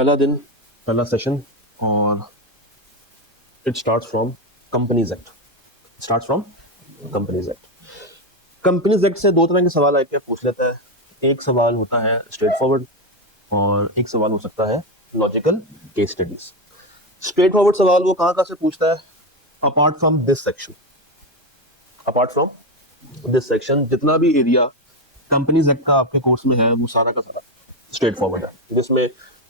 पहला दिन, पहला सेशन, और it starts from companies act. Starts from companies act. Companies act से दो तरह के सवाल आके पूछ लेता है। एक सवाल होता है स्ट्रेट फॉरवर्ड और एक सवाल हो सकता है logical case studies. Straight forward सवाल वो कहाँ से पूछता है? Apart from this section, apart from this section जितना भी एरिया कंपनीज एक्ट का आपके कोर्स में है वो सारा का सारा स्ट्रेट फॉरवर्ड है, जिसमें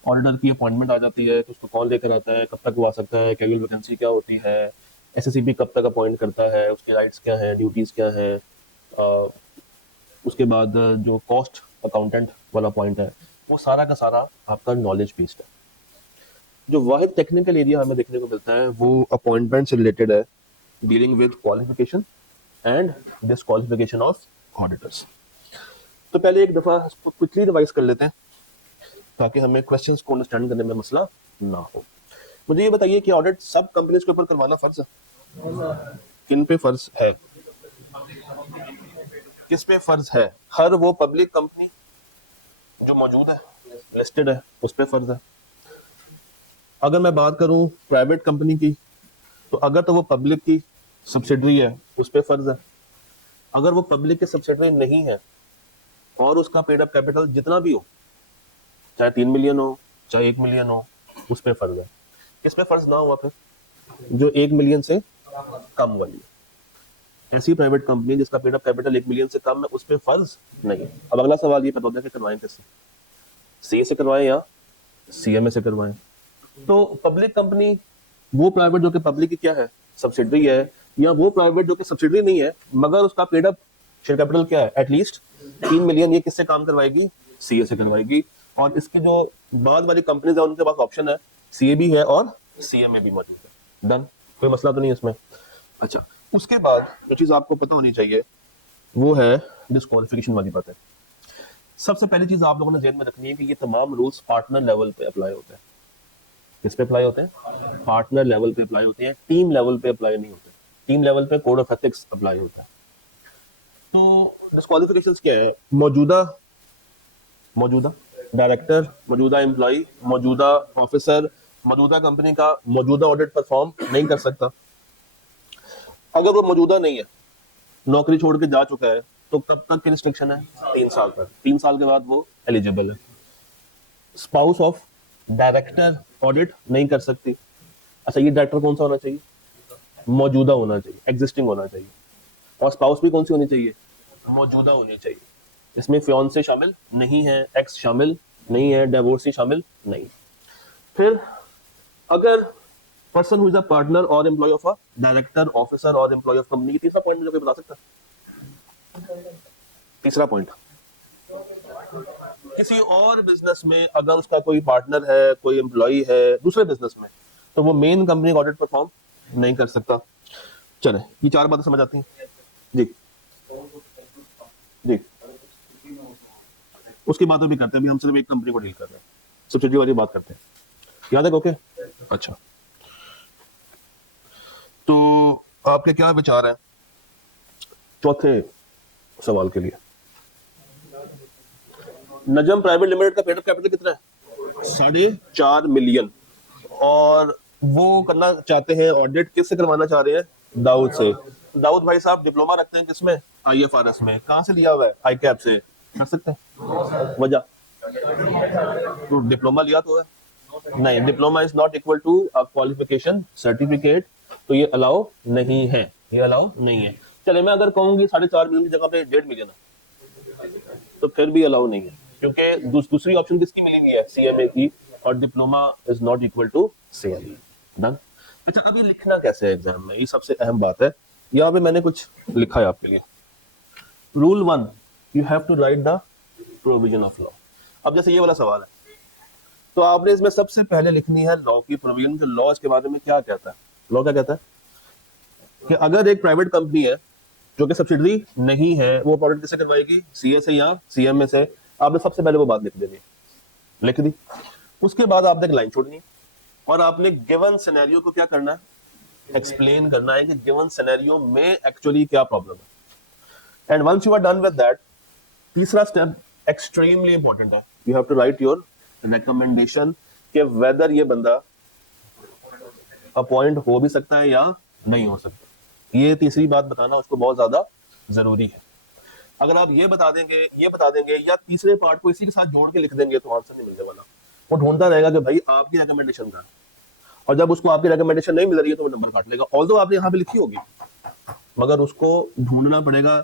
ऑडिटर की अपॉइंटमेंट आ जाती है, तो उसको कौन लेकर आता है, कब तक वो आ सकता है, कैजुअल वैकेंसी क्या होती है, एसएससीबी कब तक अपॉइंट करता है, उसके राइट्स क्या हैं, ड्यूटीज क्या हैं, उसके बाद जो कॉस्ट अकाउंटेंट वाला पॉइंट है, वो सारा का सारा आपका नॉलेज बेस्ड है। जो वाहिद टेक्निकल एरिया हमें देखने को मिलता है वो अपॉइंटमेंट से रिलेटेड है, dealing with qualification and disqualification of auditors. तो पहले एक दफा इसको क्विकली रिवाइज कर लेते हैं ताकि हमें क्वेश्चंस को अंडरस्टैंड करने में मसला ना हो। मुझे ये बताइए कि ऑडिट सब कंपनीज के ऊपर करवाना फर्ज है? किन पे फर्ज है? किस पे फर्ज है? हर वो पब्लिक कंपनी जो मौजूद है, लिस्टेड है, उस पे फर्ज है। अगर मैं बात करूं प्राइवेट कंपनी की, तो अगर तो वो पब्लिक की सब्सिडरी है उस पे फर्ज है। अगर वो पब्लिक की सब्सिडरी नहीं है और उसका पेड अप कैपिटल जितना भी हो, चाहे 3 मिलियन हो चाहे 1 मिलियन हो, उस पे फर्ज है। किस पे फर्ज ना हुआ फिर? जो 1 मिलियन से कम वाली ऐसी प्राइवेट कंपनी जिसका पेड अप कैपिटल 1 मिलियन से कम है, उस पे फर्ज नहीं। अब अगला सवाल ये पता होता है कि करवाएं कैसे, सीए से करवाएं या सीएमए से करवाएं। तो पब्लिक कंपनी वो प्राइवेट जो कि पब्लिक की क्या है, सब्सिडरी है, या वो प्राइवेट जो कि सब्सिडरी नहीं है मगर उसका पेड अप शेयर कैपिटल क्या है, एटलीस्ट 3 मिलियन, ये किससे काम करवाएगी? सीए से करवाएगी। और इसकी जो बाद वाली कंपनीज है उनके पास ऑप्शन है, सीए भी है और सीएमए भी मौजूद है। डन, कोई मसला तो नहीं है इसमें। अच्छा, उसके बाद जो चीज आपको पता होनी चाहिए वो है डिस्क्वालिफिकेशन वाली बात है। सबसे पहली चीज आप लोगों ने ध्यान में रखनी है कि ये तमाम रूल्स पार्टनर लेवल पे अप्लाई होते हैं। किस पे अप्लाई होते हैं? पार्टनर लेवल पे अप्लाई होते हैं, टीम लेवल पे अप्लाई नहीं होते। टीम लेवल पे कोड ऑफ एथिक्स अप्लाई होता है। तो डिस्क्वालिफिकेशंस क्या है? मौजूदा मौजूदा डायरेक्टर, मौजूदा एम्प्लॉय, मौजूदा ऑफिसर मौजूदा कंपनी का मौजूदा ऑडिट परफॉर्म नहीं कर सकता। अगर वो मौजूदा नहीं है, नौकरी छोड़ के जा चुका है, तो कब तक की रिस्ट्रिक्शन है? 3 साल तक। 3 साल के बाद वो एलिजिबल है। स्पाउस ऑफ डायरेक्टर ऑडिट नहीं कर सकती। अच्छा, ये डायरेक्टर कौन सा होना चाहिए? मौजूदा होना चाहिए, एग्जिस्टिंग होना चाहिए। और स्पाउस भी कौन सी होनी चाहिए? मौजूदा होनी चाहिए। इसमें फियांसे शामिल नहीं है, एक्स शामिल नहीं है, डिवोर्सी शामिल नहीं। फिर अगर person who is a partner और employee of a director, officer और एम्प्लॉय ऑफ कंपनी, तीसरा पॉइंट मुझे कोई बता सकता है? तीसरा पॉइंट, किसी और बिजनेस में अगर उसका कोई पार्टनर है, कोई एम्प्लॉय है दूसरे बिजनेस में, तो वो मेन कंपनी का ऑडिट परफॉर्म नहीं कर सकता। चले, ये 4 बातें समझ आती हैं जी? जी, उसकी बातों भी करते हैं। अभी हम सिर्फ एक कंपनी को डील कर रहे हैं, सब्सिडी वाली बात करते हैं। याद है? ओके, अच्छा। तो आपके क्या विचार है चौथे सवाल के लिए? नजम प्राइवेट लिमिटेड का पेड अप कैपिटल कितना है? 4.5 मिलियन। और वो करना चाहते हैं ऑडिट, किससे करवाना चाह रहे हैं? दाऊद से। दाऊद भाई साहब डिप्लोमा रखते हैं किसमें? आईएफआरएस में। कहां से लिया हुआ है? आईकैप से। कर सकते हैं? वजह? तो डिप्लोमा लिया तो है नहीं, diploma is not equal to a qualification certificate, तो ये अलाउ नहीं है, ये अलाउ नहीं है। चले, मैं अगर कहूंगी 4.5 मिलियन की जगह पे 1.5 मिलियन है, तो फिर भी अलाउ नहीं है, क्योंकि दूसरी ऑप्शन किसकी मिली हुई है? सीएमए की, और diploma is not equal to CMA. Done. अच्छा, अभी लिखना कैसे है एग्जाम में, ये सबसे अहम बात है। यहाँ पे मैंने कुछ लिखा है आपके लिए। Rule 1, you have to write the provision of law. अब जैसे ये वाला सवाल है, तो आपने इसमें सबसे पहले लिखनी है लॉ की प्रोविजन, जो लॉ इसके बारे में क्या कहता है। लॉ क्या कहता है कि अगर एक प्राइवेट कंपनी है जो कि सब्सिडरी नहीं है, वो ऑडिट किससे करवाएगी? सीए से या सीएमए से। आपने सबसे पहले वो बात लिख देनी है, लिख दी। उसके बाद आपने एक लाइन छोड़नी है और आपने गिवन सिनेरियो को क्या करना है? एक्सप्लेन करना है कि गिवन सिनेरियो में एक्चुअली क्या प्रॉब्लम है। And once you are done with that, तीसरा स्टेप एक्सट्रीमली इंपॉर्टेंट है, you have to write your recommendation कि वेदर ये बंदा अपॉइंट हो भी सकता है या नहीं हो सकता। ये तीसरी बात बताना उसको बहुत ज्यादा जरूरी है। अगर आप ये बता देंगे या तीसरे पार्ट को इसी के साथ जोड़ के लिख देंगे तो आंसर नहीं मिलने वाला। वो ढूंढता रहेगा कि भाई आपकी रिकमेंडेशन का, और जब उसको आपकी रिकमेंडेशन नहीं मिल रही है तो वो नंबर काट लेगा। ऑल्दो आपने यहाँ पे लिखी होगी, मगर उसको ढूंढना पड़ेगा।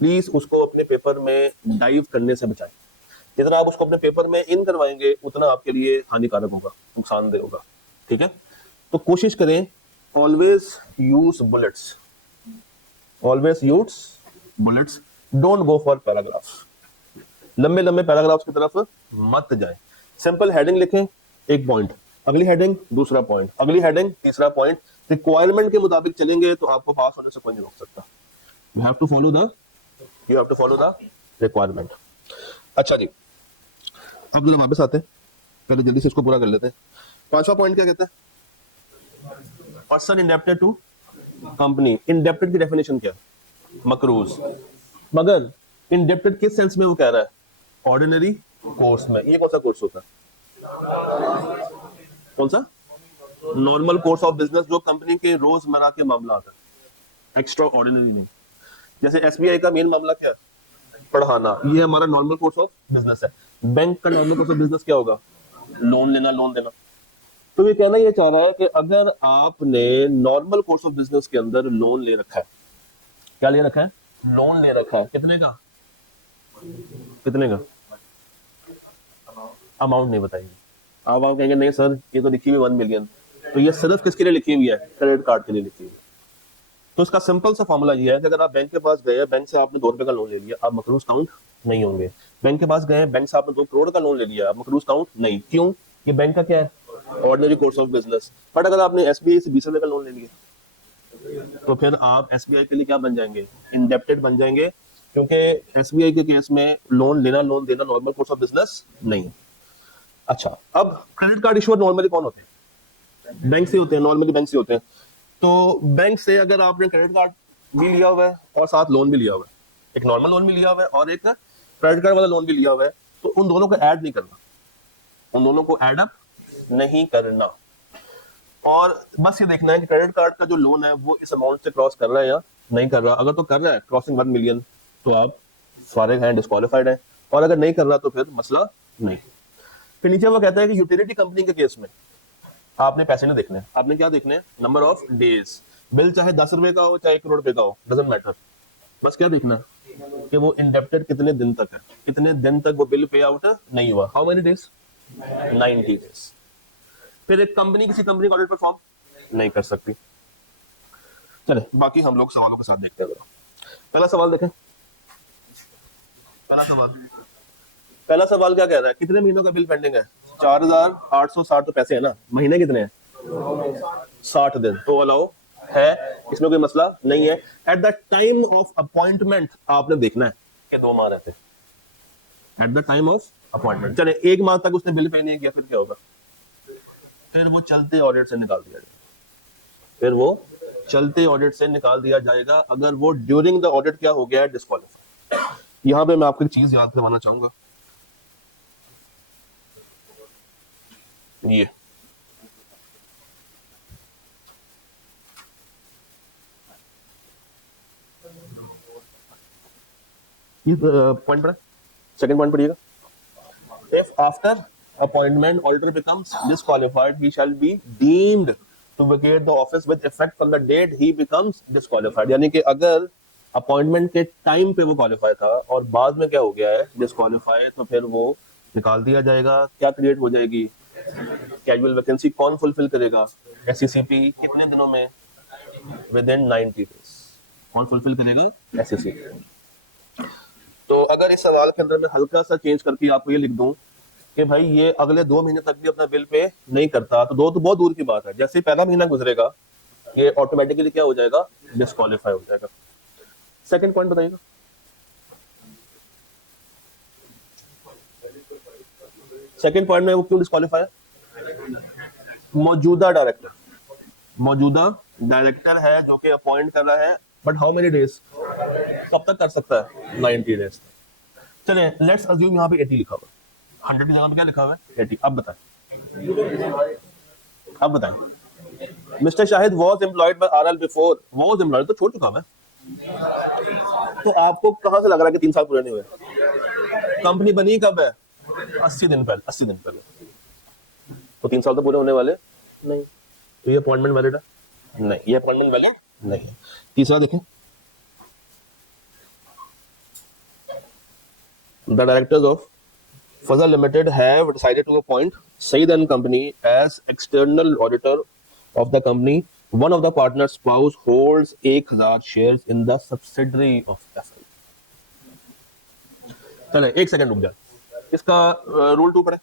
प्लीज उसको अपने पेपर में डाइव करने से बचाएं। जितना आप उसको अपने पेपर में इन करवाएंगे उतना आपके लिए हानिकारक होगा, नुकसानदेह होगा। ठीक है, तो कोशिश करें always use bullets, always use bullets, don't go for paragraphs. लंबे लंबे पैराग्राफ्स की तरफ मत जाएं। सिंपल हेडिंग लिखें, एक पॉइंट, अगली हेडिंग दूसरा पॉइंट, अगली हेडिंग तीसरा पॉइंट। रिक्वायरमेंट के मुताबिक चलेंगे तो आपको पास होने से कोई नहीं रोक सकता। You have to follow the requirement. अच्छा जी, अब जरा वापस आते हैं, पहले जल्दी से इसको पूरा कर लेते हैं। पांचवा पॉइंट क्या कहता है? Person indebted to company. Indebted की डेफिनेशन क्या है? मकरूज। मगर इंडेप्टेड किस सेंस में वो कह रहा है? ऑर्डिनरी कोर्स में। ये कौन सा कोर्स होता है? कौन सा? नॉर्मल कोर्स ऑफ बिजनेस, जो कंपनी के रोजमर्रा के मामला आता है, एक्स्ट्रा ऑर्डिनरी नहीं। जैसे एसबीआई का मेन मामला क्या है? पढ़ाना। ये हमारा नॉर्मल कोर्स ऑफ बिजनेस है। बैंक का नॉर्मल कोर्स ऑफ बिजनेस क्या होगा? लोन लेना, लोन देना। तो ये कहना ये चाह रहा है कि अगर आपने नॉर्मल कोर्स ऑफ बिजनेस के अंदर लोन ले रखा है, क्या ले रखा है? लोन ले रखा है। कितने का? कितने का? अमाउंट नहीं बताएंगे। अब आप कहेंगे नहीं सर ये तो लिखी हुई 1 मिलियन, तो ये सिर्फ किसके लिए लिखी हुई है? क्रेडिट कार्ड के लिए लिखी हुई है। तो इसका सिंपल सा फॉर्मूला ये है कि अगर आप बैंक के पास गए, बैंक से आपने 2 रुपए का लोन ले लिया, आप मकरूज काउंट नहीं होंगे। बैंक के पास गए, बैंक से आपने 2 करोड़ का लोन ले लिया, आप मकरूज काउंट नहीं। क्यों? ये बैंक का क्या है? Ordinary course of business. But अगर आपने एसबीआई से 20 रुपए का लोन ले लिया तो फिर आप एसबीआई के लिए क्या बन जाएंगे? इंडेप्टेड बन जाएंगे, क्योंकि एसबीआई के केस में लोन लेना, लोन देना नॉर्मल कोर्स ऑफ बिजनेस नहीं। अच्छा, अब क्रेडिट कार्ड इशूअर नॉर्मली कौन होते हैं? बैंक से होते हैं, नॉर्मली बैंक से होते हैं। तो बैंक से अगर आपने क्रेडिट कार्ड भी लिया हुआ है और साथ लोन भी लिया हुआ है, एक नॉर्मल लोन भी लिया हुआ है और एक क्रेडिट कार्ड वाला लोन भी लिया हुआ है, तो उन दोनों को ऐड नहीं करना, उन दोनों को ऐड अप नहीं करना। और बस ये देखना है कि क्रेडिट कार्ड का जो लोन है वो इस अमाउंट से क्रॉस कर रहा है या नहीं कर रहा। अगर तो कर रहा है, क्रॉसिंग 1 मिलियन, तो आप फारिग हैं, डिस्क्वालिफाइड हैं। और अगर नहीं कर रहा तो फिर मसला नहीं। फिर नीचे वो कहता है कि यूटिलिटी कंपनी के केस में आपने पैसे नहीं देखने, आपने क्या देखने हैं? Number of days. बिल चाहे 10 रुपए का हो चाहे 1 करोड़ रुपए का हो, डजंट मैटर। बस क्या देखना कि वो इंडेप्टेड कितने दिन तक है, कितने दिन तक वो बिल पे आउट नहीं हुआ। How many days? 90 डेज। फिर एक कंपनी किसी कंपनी का ऑडिट परफॉर्म नहीं कर सकती। चले बाकी हम लोग सवालों के साथ देखते हैं। पहला सवाल देखें। पहला सवाल क्या कह रहा है? कितने महीनों का बिल पेंडिंग है? 4860 तो पैसे है ना, महीने कितने हैं? 60 दिन। तो अलाउ है, इसमें कोई मसला नहीं है। At the time of appointment आपने देखना है कि 2 माह रहते। At the time of appointment. चले 1 माह तक उसने बिल पे नहीं किया, फिर क्या होगा? फिर वो चलते ऑडिट से निकाल दिया जाएगा। फिर वो चलते ऑडिट से निकाल दिया जाएगा अगर वो ड्यूरिंग द ऑडिट क्या हो गया है? डिस्क्वालीफाइड। यहां पे मैं आपको एक चीज याद करवाना चाहूंगा, ये पॉइंट पढ़ा, सेकंड पॉइंट पढ़िएगा। If after appointment auditor becomes disqualified, he shall be deemed to vacate the office with effect from the date he becomes disqualified। यानी कि अगर अपॉइंटमेंट के टाइम पे वो क्वालिफाई था और बाद में क्या हो गया है? डिस्क्वालीफाई, तो फिर वो निकाल दिया जाएगा। क्या क्रिएट हो जाएगी? Casual vacancy. कौन फुलफिल करेगा? एससीसीपी। कितने दिनों में? With in 90 days. कौन फुलफिल करेगा? एससीसीपी। तो अगर इस सवाल के अंदर मैं हल्का सा चेंज करके आपको ये लिख दूं कि भाई ये अगले 2 महीने तक भी अपना बिल पे नहीं करता, तो 2 तो बहुत दूर की बात है, जैसे पहला महीना गुजरेगा ये ऑटोमेटिकली क्या हो जाएगा? डिस्क्वालीफाई हो जाएगा। सेकंड पॉइंट बताइएगा। सेकंड पॉइंट में वो क्यों डिस्क्वालीफाई है? मौजूदा डायरेक्टर है जो कि अपॉइंट कर रहा है, बट हाउ मेनी डेज? कब तक कर सकता है? 90 डेज। चलिए लेट्स अज्यूम यहाँ पे 80 लिखा हुआ है, 100 की जगह पे क्या लिखा हुआ है? 80। अब बताएं अब बताएं, mister Shahid was employed by RL before, was employed तो छोड़ चुका मैं, तो आपको कहां से लग रहा है कि 3 साल पूरे नहीं हुए? कंपनी बनी कब है? 80 दिन पहले, 80 दिन पहले, तो 3 साल तो पूरे होने वाले नहीं, तो ये अपॉइंटमेंट वैलिड है? नहीं, ये अपॉइंटमेंट वैलिड नहीं है। तीसरा देखें, the directors of Fazal Limited have decided to appoint Saeed and Company as external auditor of the company. One of the partner's spouse holds 1000 shares in the subsidiary of FL. चले एक second रुक जा, इसका rule 2 पढ़े।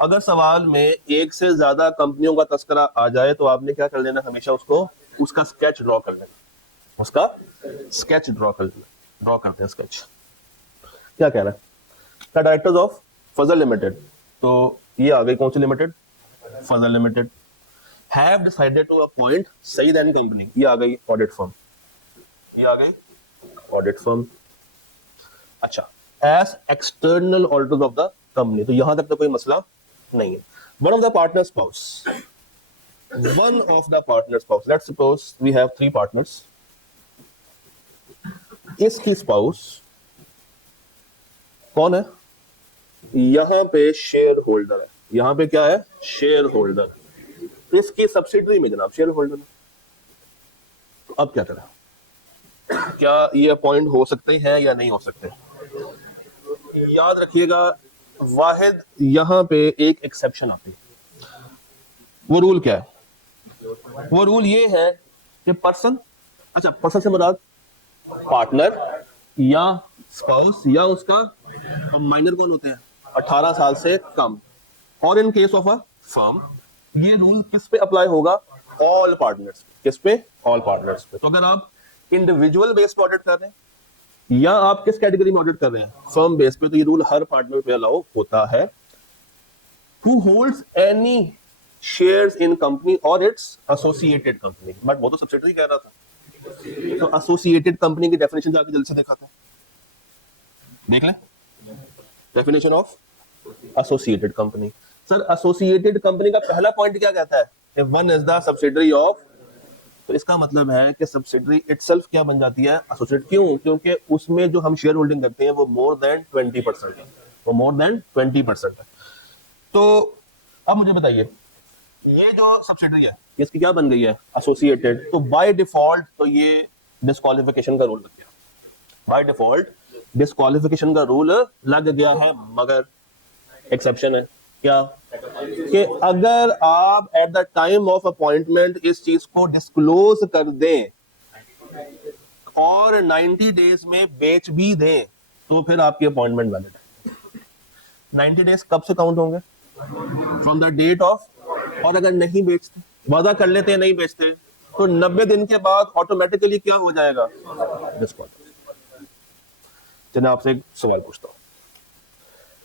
अगर सवाल में एक से ज्यादा कंपनियों का तस्करा आ जाए तो आपने क्या कर लेना, हमेशा उसको उसका स्केच ड्रॉ कर लेना, उसका स्केच ड्रॉ कर लेना, ड्रॉ करते हैं स्केच। क्या कह रहा है? The directors of Fazal limited, तो ये आ गई कौन सी limited? Fazal limited. Have decided to appoint Saeed and company, ये आ गई ऑडिट फर्म, ये आ गई ऑडिट फर्म। अच्छा, as external auditors of the company, तो यहां तक तो कोई मसला नहीं है। One of the partner spouse, one of the partner spouse, let's suppose we have 3 partners, इसकी स्पाउस कौन है? यहां पे शेयर होल्डर है, यहां पे क्या है? शेयर होल्डर, इसकी सब्सिडरी में जनाब शेयर होल्डर है। तो अब क्या करें? क्या ये अपॉइंट हो सकते हैं या नहीं हो सकते? याद रखिएगा, वाहिद यहां पे एक एक्सेप्शन आती है। वो रूल क्या है? वो रूल ये है कि पर्सन, अच्छा पर्सन से मुराद पार्टनर या स्पाउस या उसका माइनर कौन होते हैं? 18 साल से कम। और in case of a firm, ये रूल किस पे अप्लाई होगा? All partners. किस पे? ऑल पार्टनर्स पे। तो अगर आप इंडिविजुअल बेस पे ऑडिट कर रहे हैं या आप किस कैटेगरी में ऑडिट कर रहे हैं? फर्म बेस पे, तो ये रूल हर पार्टनर पे अलाउ होता है। Who holds any shares in company और इट्स एसोसिएटेड कंपनी, बट वो तो सब्सिडरी कह रहा था, तो एसोसिएटेड कंपनी की डेफिनेशन जाके जल्दी से दिखाते हैं, देख लें definition of associated company. Sir associated company का पहला पॉइंट क्या कहता है? One is the subsidiary of, तो इसका मतलब है कि सब्सिडरी इटसेल्फ क्या बन जाती है? एसोसिएट। क्यों? क्योंकि उसमें जो हम शेयर होल्डिंग करते हैं वो मोर देन 20% है, वो मोर देन 20% है। तो अब मुझे बताइए, ये जो सब्सिडरी है इसकी क्या बन गई है? एसोसिएटेड। तो बाय डिफॉल्ट तो ये डिस्क्वालिफिकेशन का रूल लग गया, बाय डिफॉल्ट डिस्क्वालिफिकेशन का रूल लग गया है, मगर एक्सेप्शन है। क्या? कि अगर आप at the time of appointment इस चीज को डिस्क्लोज कर दें और 90 डेज में बेच भी दें तो फिर आपकी अपॉइंटमेंट वैलिड है। 90 डेज कब से काउंट होंगे? From the date of. और अगर नहीं बेचते, वादा कर लेते हैं नहीं बेचते, तो 90 दिन के बाद ऑटोमेटिकली क्या हो जाएगा? डिस्क्वालिफाई। चलिए आपसे एक सवाल पूछता हूं,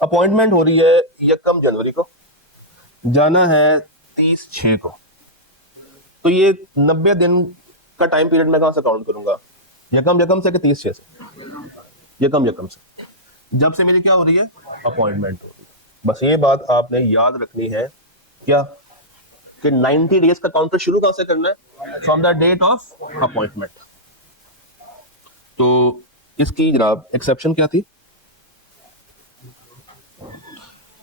अपॉइंटमेंट हो रही है 1 जनवरी को, जाना है 30/6 को, तो ये 90 दिन का टाइम पीरियड मैं कहां से काउंट करूंगा? यकम से कि 30/6 से? यकम से, जब से मेरी क्या हो रही है? अपॉइंटमेंट हो रही है। बस ये बात आपने याद रखनी है, क्या कि 90 डेज का काउंटर शुरू कहां से करना है? From the date of appointment. तो इसकी जनाब एक्सेप्शन क्या थी?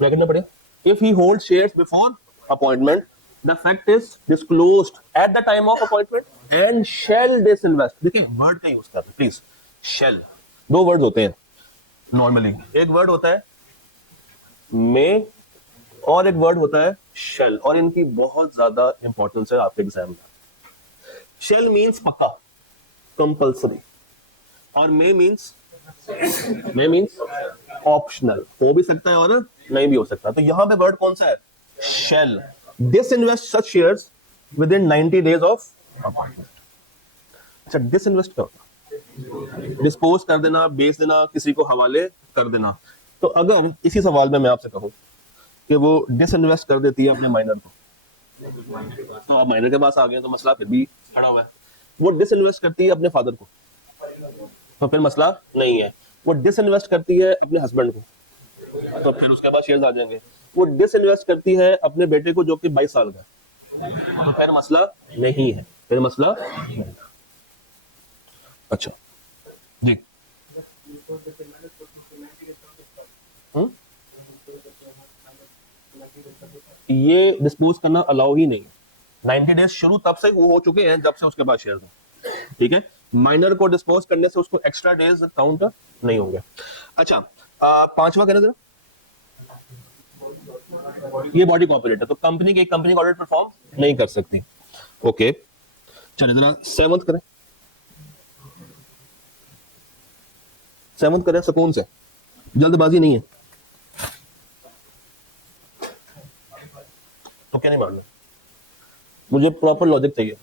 क्या करना पड़ेगा? If he holds shares before appointment, the fact is disclosed at the time of appointment and shall disinvest. देखिए वर्ड का यूज कर रहे हैं प्लीज, shall। 2 वर्ड होते हैं नॉर्मली, एक वर्ड होता है may और एक वर्ड होता है shall, और इनकी बहुत ज्यादा इंपॉर्टेंस है आपके एग्जाम में। shall मीन्स पक्का, कंपल्सरी, और may मीन्स ऑप्शनल, हो भी सकता है और नहीं भी हो सकता। तो यहां पे वर्ड कौन सा है? shall disinvest such shares within 90 days of appointment। अच्छा, डिसइन्वेस्ट क्या होता है? डिस्पोज कर देना, बेच देना, किसी को हवाले कर देना। तो अगर इसी सवाल में मैं आपसे कहूं कि वो डिसइन्वेस्ट कर देती है अपने माइनर को, तो आप माइनर के पास आ गए तो मसला फिर भी खड़ा हुआ है। वो डिसइन्वेस्ट करती है अपने फादर को, तो फिर मसला नहीं है। वो डिसइन्वेस्ट करती है अपने हस्बैंड को, तो फिर उसके बाद शेयर्स आ जाएंगे। वो डिसइन्वेस्ट करती है अपने बेटे को जो कि 22 साल का है, तो फिर मसला नहीं है, फिर मसला नहीं। अच्छा जी। हम्म? ये डिस्पोज करना अलाउ ही नहीं है। 90 डेज शुरू तब से वो हो चुके हैं जब से उसके बाद शेयर हो, ठीक है। माइनर को डिस्पोज करने से उसको एक्स्ट्रा डेज काउंट नहीं होंगे। अच्छा, पांचवा कहना जरा, ये बॉडी कॉर्पोरेट है तो कंपनी की एक कंपनी ऑडिट परफॉर्म नहीं कर सकती। ओके, चलिए जरा सेवंथ करें, सेवंथ करें सुकून से, जल्दबाजी नहीं है। तो क्या नहीं मानना, मुझे प्रॉपर लॉजिक चाहिए।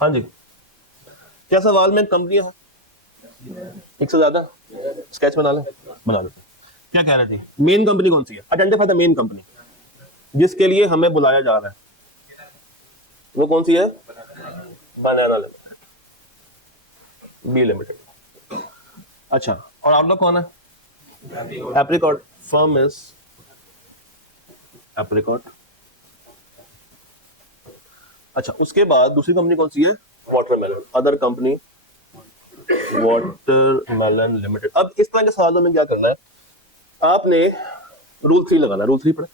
हाँ जी, क्या सवाल में कंपनियां हो एक से ज्यादा, स्केच बना लें, बना लेते हैं। क्या कह रहे थे, मेन कंपनी कौन सी है, आइडेंटिफाई द मेन कंपनी जिसके लिए हमें बुलाया जा रहा है, वो कौन सी है, बनाना लिमिटेड, बी लिमिटेड। अच्छा, और आप लोग कौन है, एप्रिकॉट, फर्म इज एप्रिकॉट। अच्छा, उसके बाद दूसरी कंपनी कौन सी है, watermelon, other company watermelon limited. अब इस तरह के सवालों में क्या करना है, आपने रूल 3 लगाना, रूल 3 पढ़े,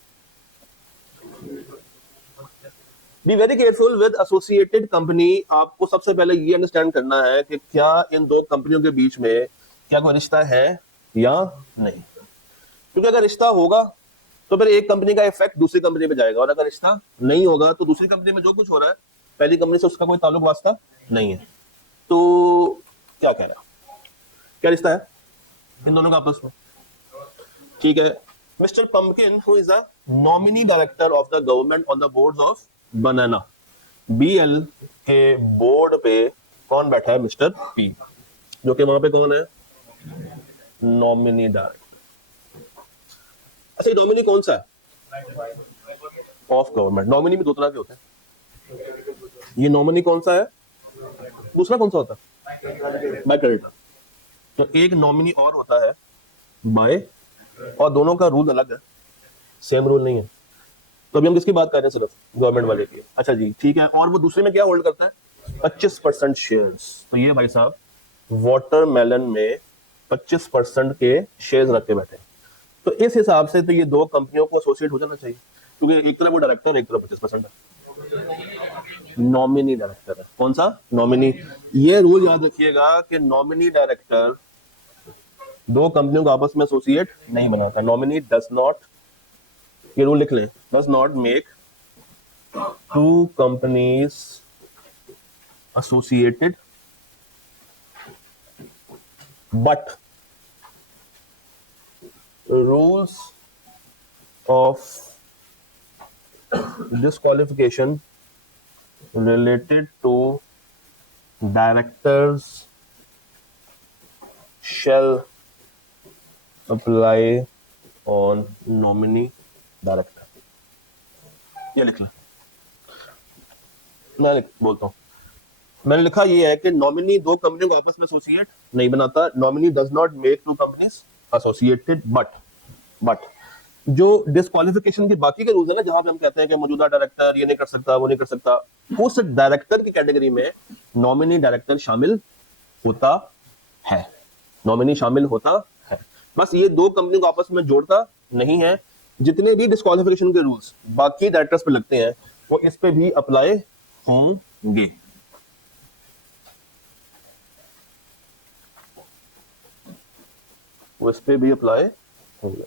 be very careful with associated company. आपको सबसे पहले ये अंडरस्टैंड करना है कि क्या इन दो कंपनियों के बीच में क्या कोई रिश्ता है या नहीं, क्योंकि अगर रिश्ता होगा तो फिर एक कंपनी का इफेक्ट दूसरी कंपनी पे जाएगा, और अगर रिश्ता नहीं होगा तो दूसरी कंपनी में जो कुछ हो रहा है पहली कंपनी से उसका कोई ताल्लुक वास्ता नहीं है। तो क्या कह रहा, क्या रिश्ता है इन दोनों का आपस में, ठीक है। Mister pumpkin who is the nominee director of the government on the board of banana, BL के बोर्ड पे कौन बैठा है, मिस्टर पी, जो कि वहां पे कौन है, नॉमिनी डायरेक्टर। अच्छा, नॉमिनी कौन सा है, ऑफ गवर्नमेंट। नॉमिनी भी दो तरह के होते हैं, ये नॉमिनी कौन सा है, दूसरा कौन सा होता है, बाय क्रेडिटर। तो एक नॉमिनी और होता है बाय, और दोनों का रूल अलग है, सेम रूल नहीं है। तो अभी हम किसकी बात कर रहे हैं, सिर्फ गवर्नमेंट वाले की। अच्छा जी, ठीक है। और वो दूसरे में क्या होल्ड करता है, 25% शेयर्स। तो ये भाई साहब वाटरमेलन में 25% के शेयर्स रख के बैठे। तो इस हिसाब से तो ये दो कंपनियों को एसोसिएट हो जाना चाहिए, क्योंकि एक तरफ वो डायरेक्टर, एक तरफ 25% है, नॉमिनी डायरेक्टर है। कौन सा, नॉमिनी। ये रूल याद रखिएगा कि नॉमिनी डायरेक्टर दो कंपनियों को आपस में एसोसिएट नहीं बनाता। नॉमिनी डज नॉट, ये रूल लिख लें, does not make two companies associated, but rules of disqualification related to directors shall apply on nominee director। ये लिख लो, मैं बोलता हूँ, मैंने लिखा ये है कि नॉमिनी दो कंपनियों को आपस में एसोसिएट नहीं बनाता। Nominee does not make two companies associated, but जो डिस्क्वालिफिकेशन की बाकी के रूल्स है ना, जहां पे हम कहते हैं कि मौजूदा डायरेक्टर ये नहीं कर सकता, वो नहीं कर सकता, उस डायरेक्टर की कैटेगरी में नॉमिनी डायरेक्टर शामिल होता है, नॉमिनी शामिल होता है। बस ये दो कंपनी को आपस में जोड़ता नहीं है। जितने भी डिस्क्वालिफिकेशन के रूल्स बाकी डायरेक्टर्स पे लगते हैं वो इस पे भी अप्लाई होंगे। वो इस पे भी अप्लाई होंगे।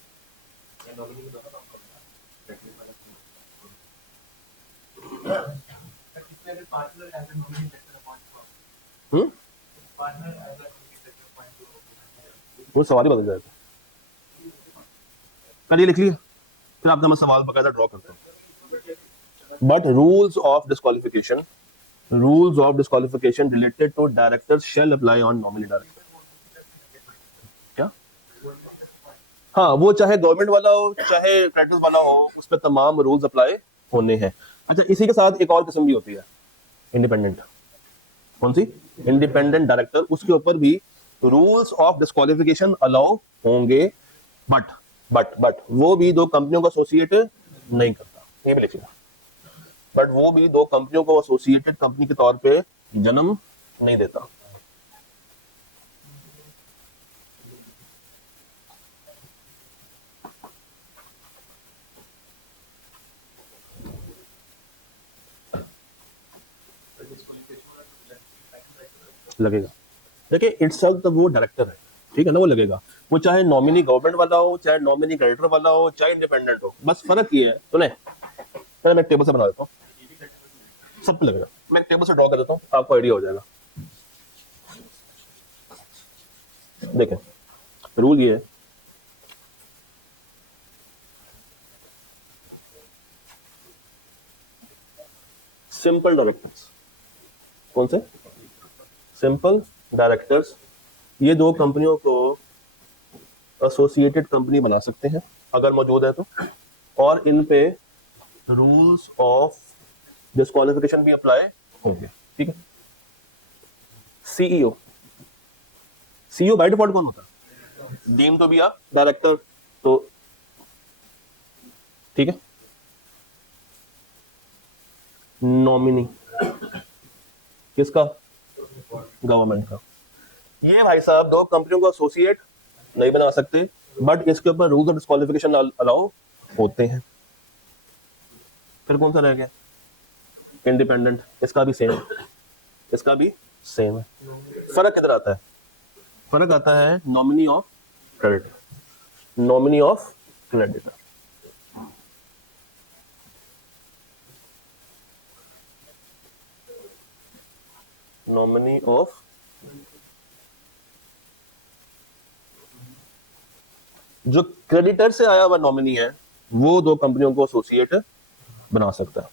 वो सवाल ही बदल जाएगा। पहले लिख लिया, फिर आपका मैं सवाल बकायदा ड्रॉ करता हूँ। But rules of disqualification rules of disqualification related to directors shall apply on nominee director. क्या? हाँ, वो चाहे गवर्नमेंट वाला हो चाहे क्रेडिट वाला हो, उस पर तमाम रूल्स अप्लाई होने हैं। अच्छा, इसी के साथ एक और किस्म भी होती है, इंडिपेंडेंट। कौन सी? Independent director. उसके ऊपर भी रूल्स ऑफ डिस्क्वालिफिकेशन अलाउ होंगे, बट वो भी दो कंपनियों को एसोसिएट नहीं करता, ये भी लिखिएगा। बट वो भी दो कंपनियों को एसोसिएटेड कंपनी के तौर पे जन्म नहीं देता। लगेगा। देखिए, इटसेल्फ तो वो डायरेक्टर है, ठीक है ना, वो लगेगा। वो चाहे नॉमिनी गवर्नमेंट वाला हो, चाहे नॉमिनी क्रेडिटर वाला हो, चाहे इंडिपेंडेंट हो, बस फर्क ये है, सुने, पहले मैं एक टेबल से बना देता हूँ, सब पे लगेगा। मैं एक टेबल से ड्रॉ कर देता हूँ, आपको आइडिया हो जाएगा। देखें, रूल ये है, सिंपल डायरेक्टर्स। कौन से? Simple directors. ये दो कंपनियों को एसोसिएटेड कंपनी बना सकते हैं अगर मौजूद है तो, और इन पे रूल्स ऑफ डिस्क्वालिफिकेशन भी अप्लाई होंगे, ठीक है। सीईओ, सीईओ बाय डिफॉल्ट कौन होता है? डीम तो भी आप डायरेक्टर, तो ठीक है। नॉमिनी किसका? गवर्नमेंट का। ये भाई साहब दो कंपनियों को एसोसिएट नहीं बना सकते, बट इसके ऊपर रूल्स ऑफ डिस्क्वालिफिकेशन अलाउ होते हैं। फिर कौन सा रह गया? इंडिपेंडेंट। इसका भी सेम, इसका भी सेम है। फर्क किधर आता है? फर्क आता है nominee of creditor, nominee of creditor. Nominee of, जो क्रेडिटर से आया हुआ नॉमिनी है, वो दो कंपनियों को एसोसिएट बना सकता है।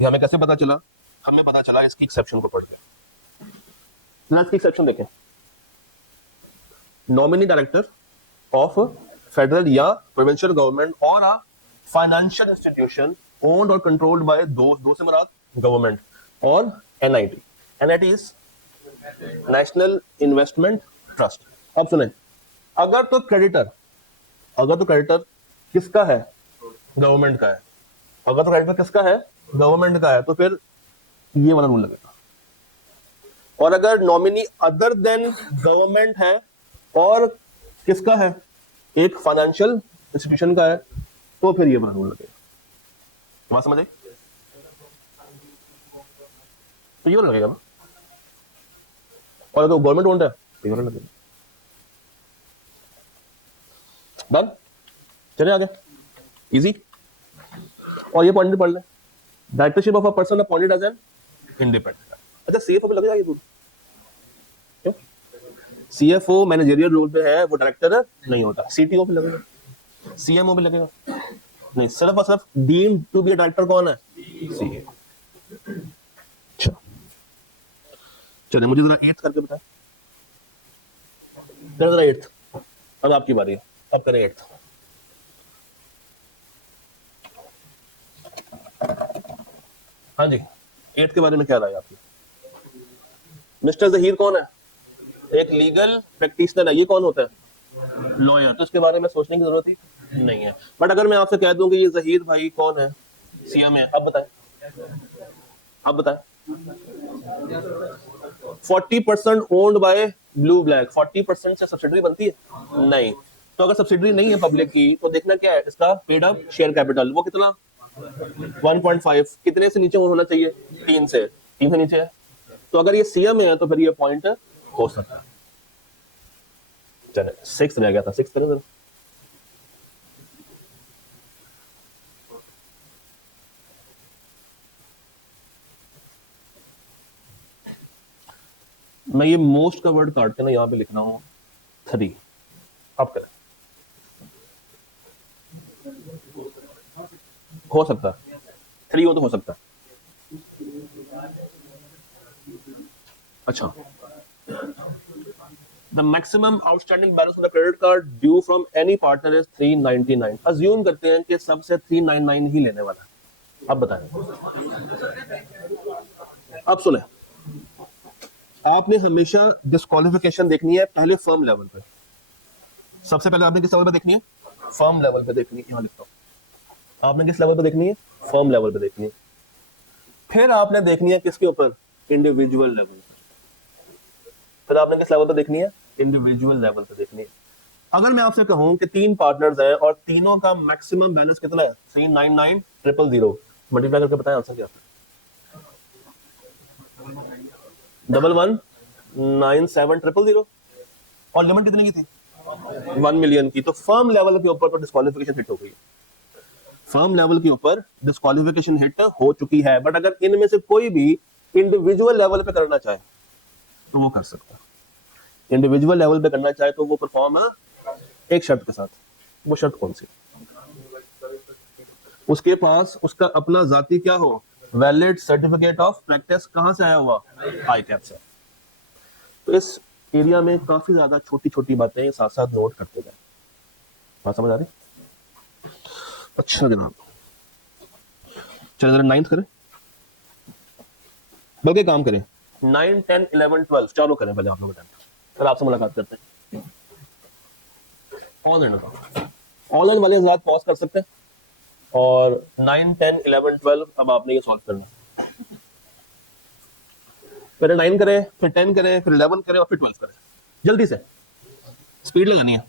ये हमें कैसे पता चला? हमें पता चला इसकी एक्सेप्शन को पढ़ के। इसकी एक्सेप्शन देखें, नॉमिनी डायरेक्टर ऑफ फेडरल या प्रोविंशियल गवर्नमेंट और अ फाइनेंशियल इंस्टीट्यूशन ओन्ड और कंट्रोल्ड बाय दो से मुराद गवर्नमेंट और NIT. NIT is national investment trust. अब सुने, अगर तो क्रेडिटर, किसका है? गवर्नमेंट का है। अगर तो क्रेडिटर किसका है? गवर्नमेंट का है, तो फिर ये वाला रूल लगेगा। और अगर नॉमिनी अदर देन गवर्नमेंट है और किसका है? एक फाइनेंशियल इंस्टीट्यूशन का है, तो फिर ये वाला रूल लगेगा। बात समझ आई? तो ये वाला लगेगा ना। और अगर गवर्नमेंट ओन्ड है तो ये वाला लगेगा। डन? चलिए आगे, इजी। और ये पॉइंट पढ़ ले, directorship of a person appointed as an independent. अच्छा, सीएफओ पे लगेगा ये रूल? सीएफओ मैनेजरियल रोल पे है, वो डायरेक्टर नहीं होता। सीटीओ पे लगेगा, सीएमओ पे लगेगा नहीं, सिर्फ और सिर्फ डीम्ड टू बी डायरेक्टर कौन है? सीएम। अच्छा, चलिए मुझे जरा एट्थ करके बताएं, जरा एट्थ। अब आपकी बारी है, अब करें एट्थ। हाँ जी, एट्थ के बारे में क्या राय आपकी? मिस्टर जहीर कौन है? एक लीगल प्रैक्टिशनर है। ये कौन होता है? लॉयर। तो इसके बारे में सोचने की जरूरत ही नहीं है। बट अगर मैं आपसे कह दूं कि ये जहीर भाई कौन है? सीएम है। अब बताएं, अब बताएं। 40% ओन्ड बाय ब्लू ब्लैक, 40% से सब्सिडरी बनती है नहीं। तो अगर सब्सिडरी नहीं है पब्लिक की, तो देखना क्या है इसका पेड अप शेयर कैपिटल, वो कितना? 1.5। कितने से नीचे होना चाहिए? 3 से। 3 से नीचे है, तो अगर ये सीएम है तो फिर ये पॉइंट हो सकता है। चले, 6 रह गया था, 6 करें। मैं ये मोस्ट का वर्ड काट के ना यहाँ पे लिख रहा हूँ 3। आप करें, हो सकता है 3 हो तो हो सकता है। अच्छा, the maximum outstanding balance on the credit card due from any partner is 399. Assume करते हैं कि सबसे 399 ही लेने वाला है। अब बताएं, अब सुने, आपने हमेशा डिस्क्वालिफिकेशन देखनी है पहले फर्म लेवल पे। सबसे पहले आपने किस लेवल पे देखनी है? फर्म लेवल पे देखनी है। यहां लिखता हूं, आपने किस लेवल पे देखनी है? फर्म लेवल पे देखनी है। फिर आपने देखनी है किसके ऊपर? Individual level. फिर आपने किस लेवल पे देखनी है? इंडिविजुअल लेवल पे देखनी है। अगर मैं आपसे कहूं कि 3 पार्टनर्स हैं और तीनों का मैक्सिमम बैलेंस कितना है? 399,000, मल्टीप्लाई करके बताएं आंसर क्या है? 11,97,000 और लिमिट कितने की थी? 1 मिलियन की। तो फर्म लेवल के ऊपर तो डिस्क्वालिफिकेशन हिट हो गई। फर्म लेवल के ऊपर डिस्क्वालिफिकेशन हिट हो चुकी है। बट अगर इनमें से कोई भी इंडिविजुअल लेवल पे करना चाहे तो वो कर सकता है। इंडिविजुअल लेवल पे करना चाहे तो वो परफॉर्म है एक शर्त के साथ। वो शर्त कौन सी? उसके पास उसका अपना जाती क्या हो? Valid certificate of practice. कहां से आया हुआ? आई कैप से। तो इस एरिया में काफी ज्यादा छोटी छोटी बातें साथ साथ नोट करते जाए। बात समझ आ रही? अच्छा जनाब, चलिए जरा 9th करें, बल्कि काम करें 9, 10, 11, 12 चारों करें पहले आप लोग। फिर आपसे मुलाकात करते हैं। ऑनलाइन का ऑनलाइन वाले हजरात पॉज कर सकते हैं और 9, 10, 11, 12 अब आपने ये सॉल्व करना है। पहले 9 करें, फिर 10 करें, फिर 11 करें और फिर 12 करें। जल्दी से, स्पीड लगानी है।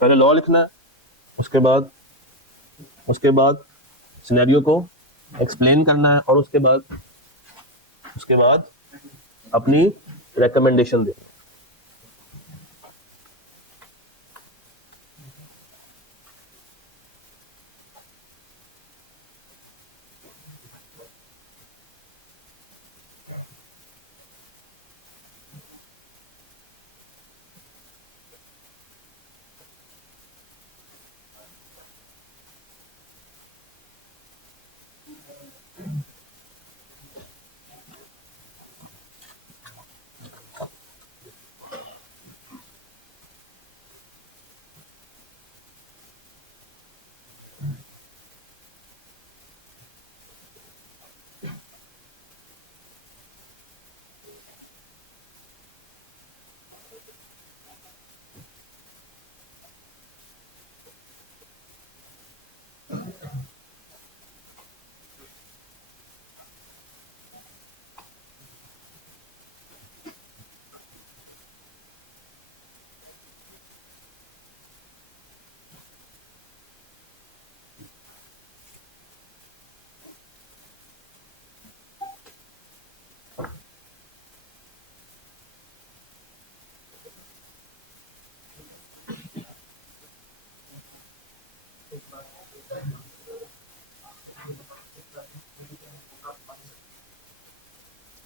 पहले लॉ लिखना है, उसके बाद सिनेरियो को एक्सप्लेन करना है और उसके बाद अपनी रिकमेंडेशन देनी है।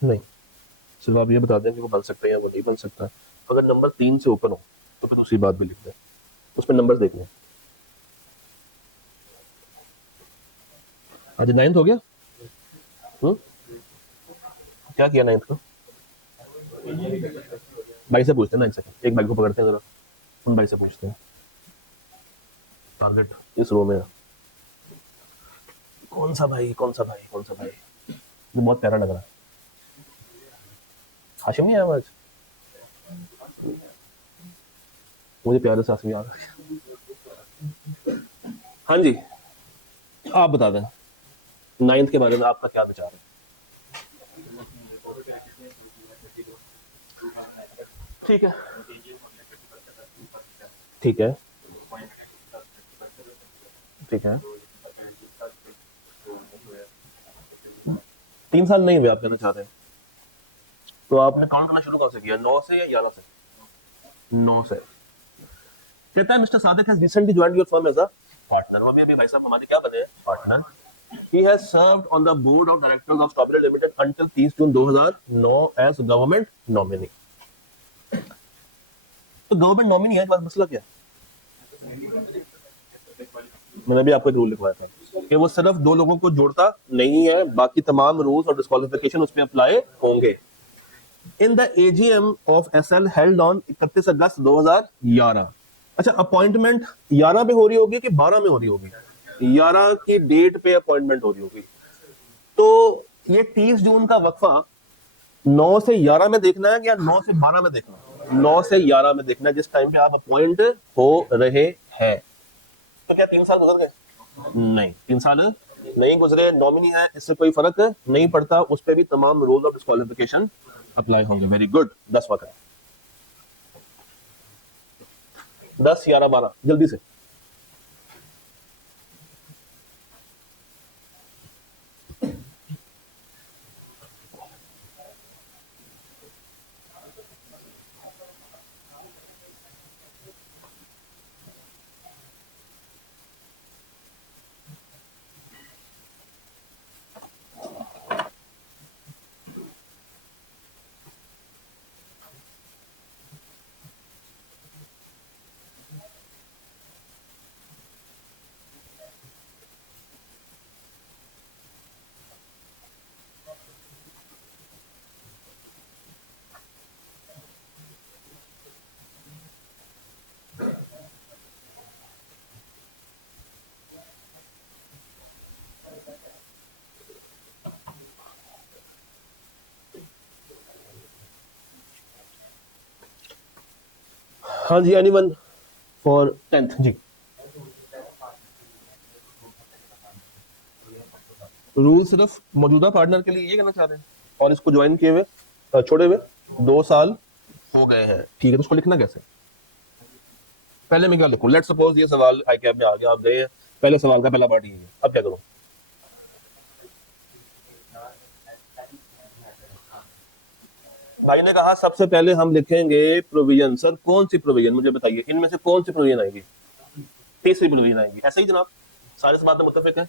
नहीं, सिर्फ आप ये बता दें कि वो बन सकता है या वो नहीं बन सकता। अगर नंबर 3 से ऊपर हो तो फिर दूसरी बात भी लिख दें, उसमें नंबर्स देखने हैं। आज 9th हो गया। क्या किया 9th को? भाई से पूछते हैं ना, 1 सेकंड, एक भाई को पकड़ते हैं जरा, उन भाई से पूछते हैं। टारगेट इस रो में है। कौन सा भाई? ये बहुत प्यारा लग रहा है। हाशिम नहीं आया आज? मुझे प्यारे से हाशिम याद आ गया। हाँ जी, आप बता दें 9th के बारे में आपका क्या विचार है? ठीक है, ठीक है, ठीक है। 3 साल नहीं हुए आप कहना चाह रहे हैं? तो आपने काउंट करना शुरू कब से किया, 9 से या 11 से? 9 से। कहता है mister Sadiq has recently joined your firm as a partner. और अभी भाई साहब हमारे क्या बने हैं? Partner. He has served on the board of directors of Strawberry Limited until 30 June 2009 as government nominee। तो गवर्नमेंट नॉमिनी है, बस मसला क्या है? मैंने भी आपको एक रूल लिखवाया था कि वो सिर्फ 2 लोगों को जोड़ता नहीं है, बाकी तमाम रूल्स और डिस्क्वालिफिकेशन उसमें अप्लाई होंगे। In the AGM of SL held on 31 August 2011। अच्छा, अपॉइंटमेंट 11 में हो रही होगी कि 12 में हो रही होगी? 11 की डेट पे अपॉइंटमेंट हो रही होगी। तो ये 30 जून का वक्फा 9 से 11 में देखना है या 9 से 12 में देखना है? 9 से 11 में देखना है, जिस टाइम पे आप अपॉइंट हो रहे हैं। तो क्या 3 साल गुजर गए? नहीं, 3 साल नहीं गुजरे। नॉमिनी है, इससे कोई फर्क नहीं पड़ता, उस पर भी तमाम रूल ऑफ डिस्क्वालिफिकेशन अप्लाई होंगे। Very good. 10 वक्त, 10, 11, 12, जल्दी से। हाँ जी, एनीवन फॉर 10th जी। रूल सिर्फ मौजूदा पार्टनर के लिए ये कहना चाह रहे हैं, और इसको ज्वाइन किए हुए छोड़े हुए 2 साल हो गए हैं। ठीक है, तो उसको लिखना कैसे? पहले मैं क्या लिखूं? लेट सपोज ये सवाल आई कैब में आ गया, आप गए हैं, पहले सवाल का पहला पार्ट ये है, अब क्या करूं? भाई ने कहा सबसे पहले हम लिखेंगे प्रोविजन। सर कौन सी प्रोविजन, मुझे बताइए, इनमें से कौन सी प्रोविजन आएगी? तीसरी प्रोविजन आएगी, ऐसा ही जनाब? सारे इस बात में मुत्तफिक हैं?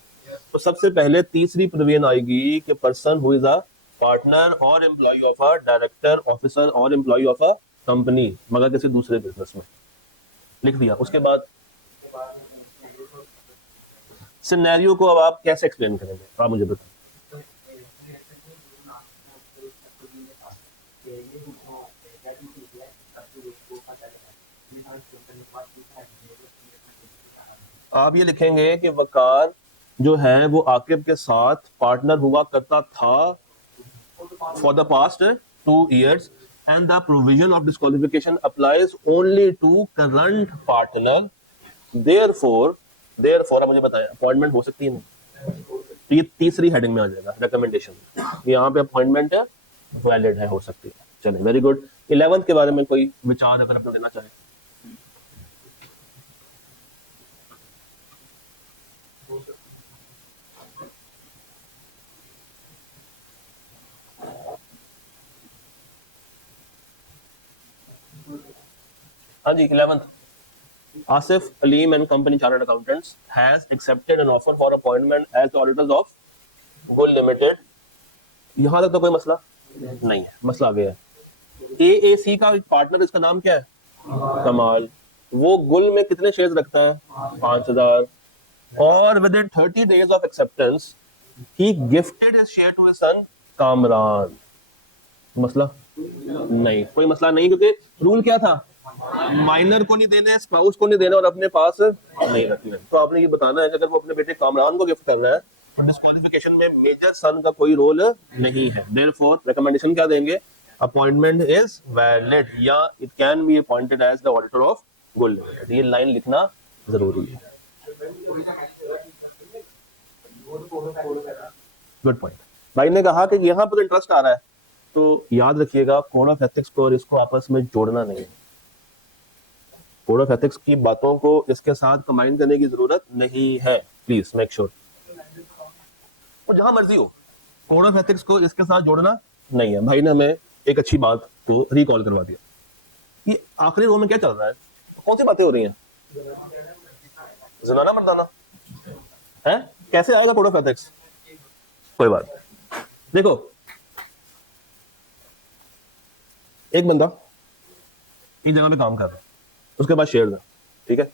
तो सबसे पहले तीसरी प्रोविजन आएगी कि person who is a partner और employee of a director, officer और एम्प्लॉय ऑफ अ कंपनी, मगर किसी दूसरे बिजनेस में। लिख दिया। उसके बाद सिनेरियो को अब आप कैसे एक्सप्लेन करेंगे, आप मुझे बताएं। आप ये लिखेंगे कि वकार जो है वो आकिब के साथ पार्टनर हुआ करता था for the past 2 years and the provision of disqualification applies only to current partner, therefore अब मुझे बताएं अपॉइंटमेंट हो सकती है नहीं? तो ये तीसरी हेडिंग में आ जाएगा, रिकमेंडेशन। यहाँ पे अपॉइंटमेंट वैलिड है, हो सकती है। चलिए, वेरी गुड। 11th के बारे में कोई विचार अगर अपना देना चाहे? हाँ जी, 11th। Asif Aleem and Company Chartered Accountants has accepted an offer for appointment as the auditors of Gold Limited। यहां तक तो कोई मसला नहीं है। मसला आ गया है, एएसी का पार्टनर, इसका नाम क्या है? कमाल। वो गुल में कितने शेयर्स रखता है? 5000। और with in 30 days of acceptance he gifted his share to his son Kamran. मसला नहीं, कोई मसला नहीं, क्योंकि रूल क्या था? माइनर को नहीं देने, स्पाउस को नहीं देना और अपने पास नहीं रखना। तो आपने ये बताना है कि अगर वो अपने बेटे कामरान को गिफ्ट करना है तो डिस्क्वालिफिकेशन में मेजर सन का कोई रोल नहीं है। देयरफॉर रिकमेंडेशन क्या देंगे? अपॉइंटमेंट इज वैलिड या it can be appointed as the auditor of gold limited. ये लाइन लिखना जरूरी है। Good point. भाई ने कहा कि यहाँ पर इंटरेस्ट आ रहा है, तो याद रखिएगा कोड ऑफ एथिक्स को और इसको आपस में जोड़ना नहीं है। कोड ऑफ एथिक्स की बातों को इसके साथ कंबाइन करने की जरूरत नहीं है, प्लीज मेक श्योर। और जहां मर्जी हो, कोड ऑफ एथिक्स को इसके साथ जोड़ना नहीं है। भाई ने हमें एक अच्छी बात को रिकॉल करवा दिया। ये आखिरी रो में क्या चल रहा है, कौन सी बातें हो रही हैं? जनाना मर्दाना है, कैसे आएगा कोड ऑफ एथिक्स? कोई बात नहीं। देखो, एक बंदा एक जगह पे काम कर रहा है, उसके पास शेयर है, ठीक है।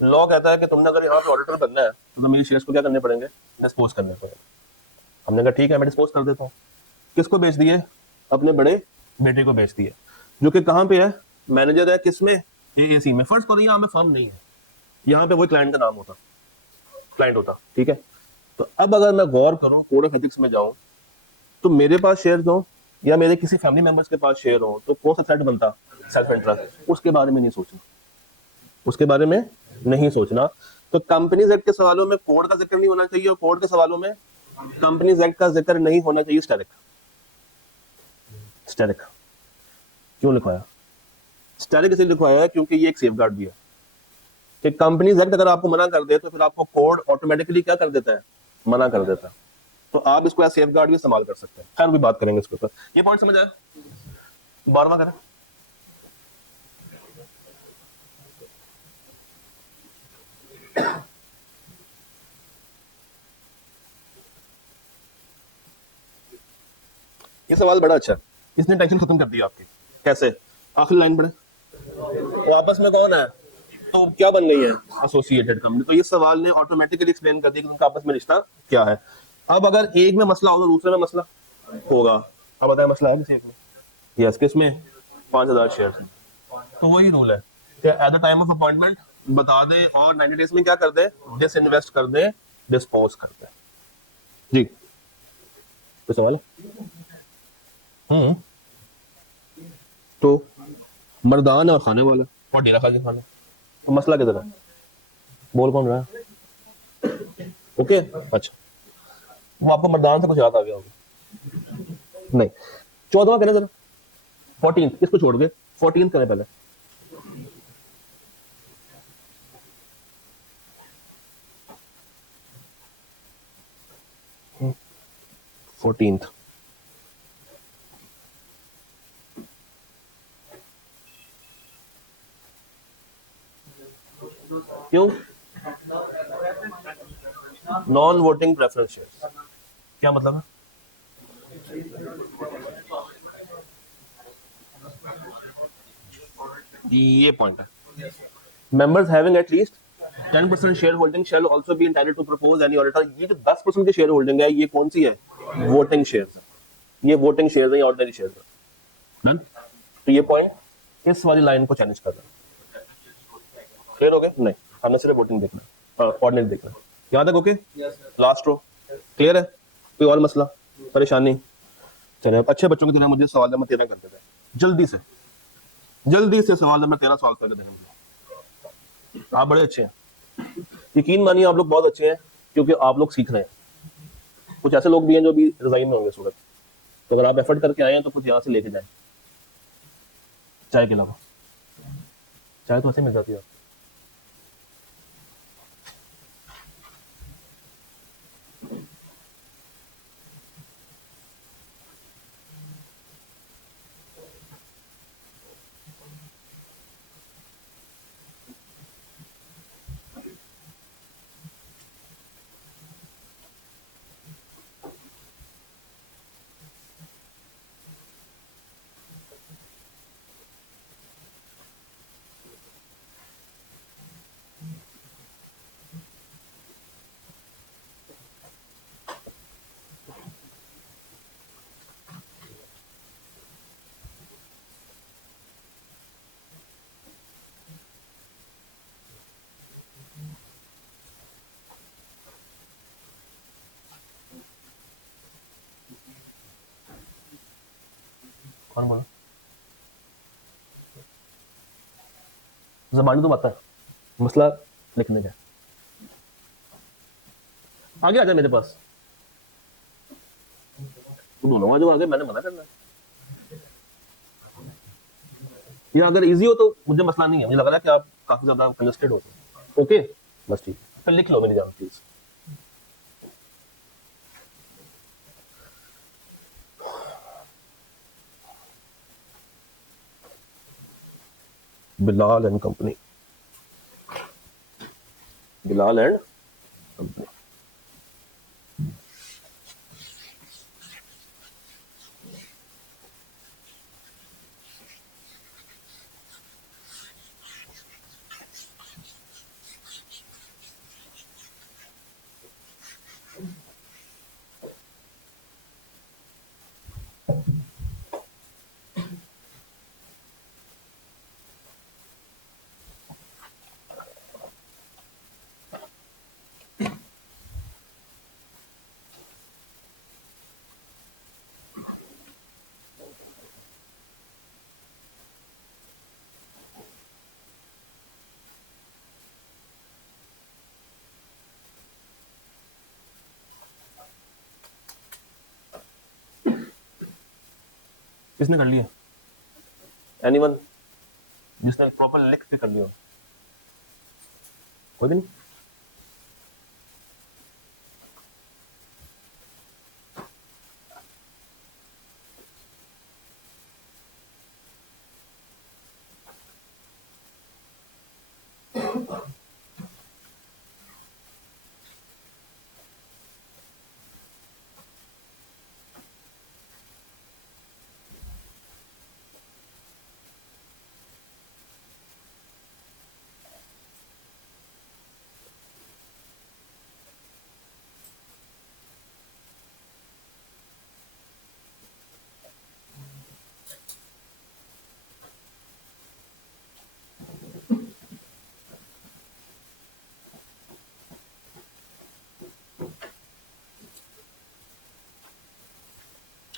लॉ कहता है कि तुमने अगर यहाँ पे ऑडिटर बनना है तो मेरी शेयर्स को क्या करने पड़ेंगे? डिस्पोज करने पड़ेंगे। हमने कहा ठीक है, मैं डिस्पोज कर देता हूँ। किसको बेच दिए? अपने बड़े बेटे को बेच दिए, जो कि कहाँ पे है? मैनेजर है किसमें? एएसी में। फर्स्ट करो यहाँ पे फर्म नहीं है, यहाँ पे वही क्लाइंट का नाम होता, क्लाइंट होता, ठीक है। तो अब अगर मैं गौर करूँ, कोड ऑफ एथिक्स में जाऊं, तो मेरे पास शेयर हो या मेरे किसी फैमिली मेंबर्स के पास शेयर हो, तो कौन सा थ्रेट बनता? Self interest. उसके बारे में नहीं सोचना, उसके बारे में नहीं सोचना। तो कंपनीज एक्ट के सवालों में कोड का जिक्र नहीं होना चाहिए, और कोड के सवालों में कंपनीज एक्ट का जिक्र नहीं होना चाहिए। स्टैटिक, स्टैटिक क्यों लिखवाया? स्टैटिक इसलिए लिखवाया है क्योंकि ये एक सेफगार्ड भी है कि कंपनीज एक्ट अगर आपको मना कर दे तो फिर आपको कोड ऑटोमेटिकली क्या कर देता है? मना कर देता है। तो आप इसको एज सेफगार्ड भी इस्तेमाल कर सकते हैं। खैर भी बात करेंगे इसके ऊपर। ये पॉइंट समझ आया? 12वां करें। ये सवाल बड़ा अच्छा है, इसने टेंशन खत्म कर दी आपकी। कैसे? आखिरी लाइन पढ़े, तो आपस में कौन है? तो क्या बन गई है? Associated company. तो ये सवाल ने ऑटोमेटिकली एक्सप्लेन कर दिया कि उनका आपस में रिश्ता क्या है। अब अगर एक में मसला होगा, दूसरे में मसला होगा। अब बताया मसला है किसी एक में? यस, किसमें? 5000 शेयर। तो वही रूल है कि at the time of appointment बता दे, और 90 डेज में क्या कर दे? डिस इन्वेस्ट कर दे, डिस्पोज कर दे। जी, तो सवाल है। तो मर्दान और खाने वाला और डेरा खाने खाना, तो मसला किधर है? बोल कौन रहा है? ओके, अच्छा, वो आपको मर्दान से कुछ याद आ गया होगा? नहीं। 14वां करें जरा, 14th, इसको छोड़ के 14th करें पहले। फोर्टींथ, क्यों? नॉन वोटिंग प्रेफरेंस शेयर, क्या मतलब है? ये पॉइंट है। Members having at least 10% share holding shall also be entitled to propose any auditor. ये जो 10% की शेयर होल्डिंग है, ये कौन सी है? वोटिंग शेयर्स है। ये वोटिंग शेयर्स है, ये ऑर्डिनरी शेयर्स है। तो ये पॉइंट इस वाली लाइन को चैलेंज कर रहा है। क्लियर हो गया? नहीं, हमने सिर्फ वोटिंग देखना, ऑर्डिनरी देखना। यहाँ तक ओके? लास्ट रो क्लियर है? कोई और मसला, परेशानी? चलिए, अच्छे बच्चों की तरह मुझे सवाल नंबर 13 कर देते हैं जल्दी से। जल्दी से सवाल नंबर 13 सॉल्व कर देंगे मुझे। आप बड़े अच्छे हैं, यकीन मानिए आप लोग बहुत अच्छे हैं, क्योंकि आप लोग सीख रहे हैं। कुछ ऐसे लोग भी हैं जो भी रिजाइन में होंगे सूरत, तो अगर आप एफर्ट करके आए हैं तो कुछ यहाँ से लेके जाए। चाय के अलावा चाय तो ऐसे मिल जाती है। कौन बोला? जबानी तो आता है, मसला लिखने का। आगे आ जा मेरे पास, तू बोलूंगा जो आगे, मैंने मना करना है। या अगर इजी हो तो मुझे मसला नहीं है, मुझे लग रहा है कि आप काफी ज्यादा कंजस्टेड हो। ओके, बस ठीक, फिर लिख लो मेरी जान please. Bilal and company, Bilal and company. किसने कर लिया? एनीवन जिसने प्रॉपर लिख के कर लिया? कोई भी नहीं?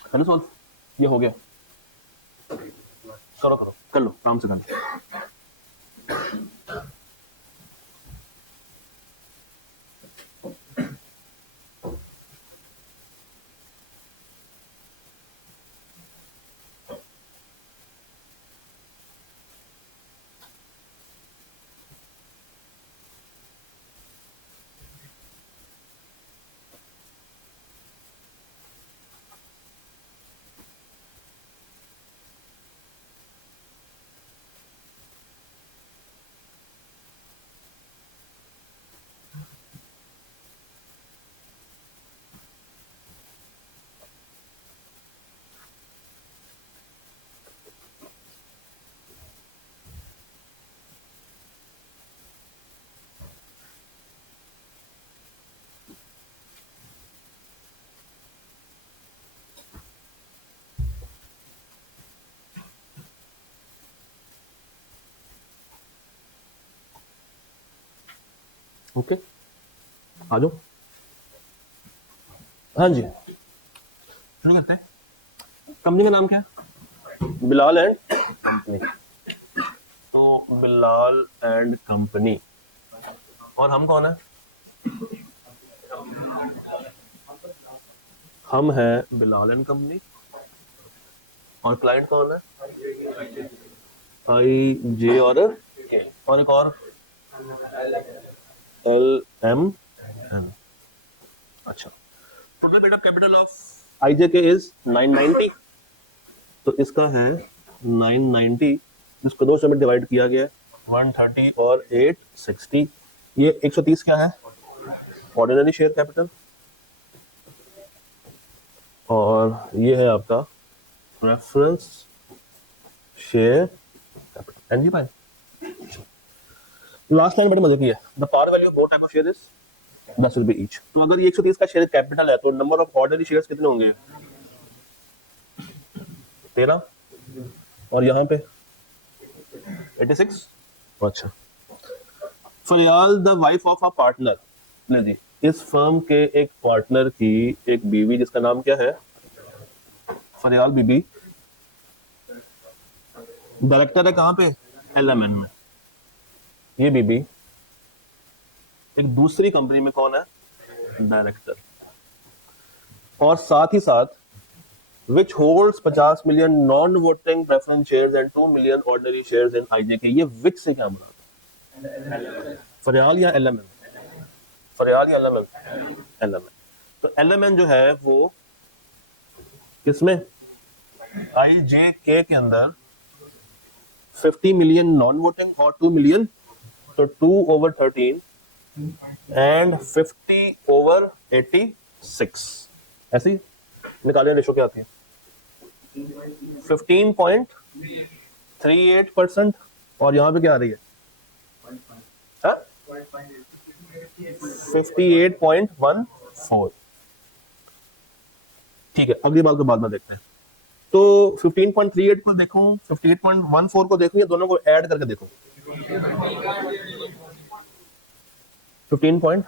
हेलो सॉल्व, ये हो गया, करो करो, कर लो आराम से कर लो। ओके, आ जाओ। हाँ जी, शुरू करते हैं। कंपनी का नाम क्या है? Bilal and company. तो बिलाल एंड कंपनी, और हम कौन है? हम हैं बिलाल एंड कंपनी, और क्लाइंट कौन है? आई जे और के, और एक और एल एम एन। अच्छा, total paid up capital of I J K is 990, तो इसका है 990, जिसको 200 में डिवाइड किया गया, 130 और 860। ये 130 क्या है? ऑर्डिनरी शेयर कैपिटल, और ये है आपका प्रेफरेंस शेयर कैपिटल। एनजी भाई, लास्ट लाइन बड़ी मजे की है। The par value of both type of share is 10 रुपए ईच। तो अगर ये 130 का शेयर कैपिटल है, तो नंबर ऑफ ऑर्डिनरी शेयर्स कितने होंगे? 13, और यहाँ पे 86। अच्छा, Faryal the wife of a partner, जी इस फर्म के एक पार्टनर की एक बीवी, जिसका नाम क्या है? फरियाल बीबी, डायरेक्टर है कहाँ पे? एलएमएन में। ये बीबी एक दूसरी कंपनी में कौन है, डायरेक्टर। और साथ ही साथ which holds 50 million non-voting preference shares and 2 million ordinary shares in IJK। ये which से क्या मुराद, फरियाल या एलएमएन, फरियाल या एलएमएन, एलएमएन। तो एलएमएन जो है वो किसमें, आईजेके के अंदर 50 मिलियन नॉन वोटिंग और 2 मिलियन, तो 2/13 एंड 50/86, ऐसे ही निकालें रेशो क्या आती है, 15.38%। और यहाँ पे क्या आ रही है, 58.14। ठीक है, अगली बात को बाद में देखते हैं। तो 15.38 को देखूं, 58.14 को देखूं, या दोनों को ऐड करके देखूं, 15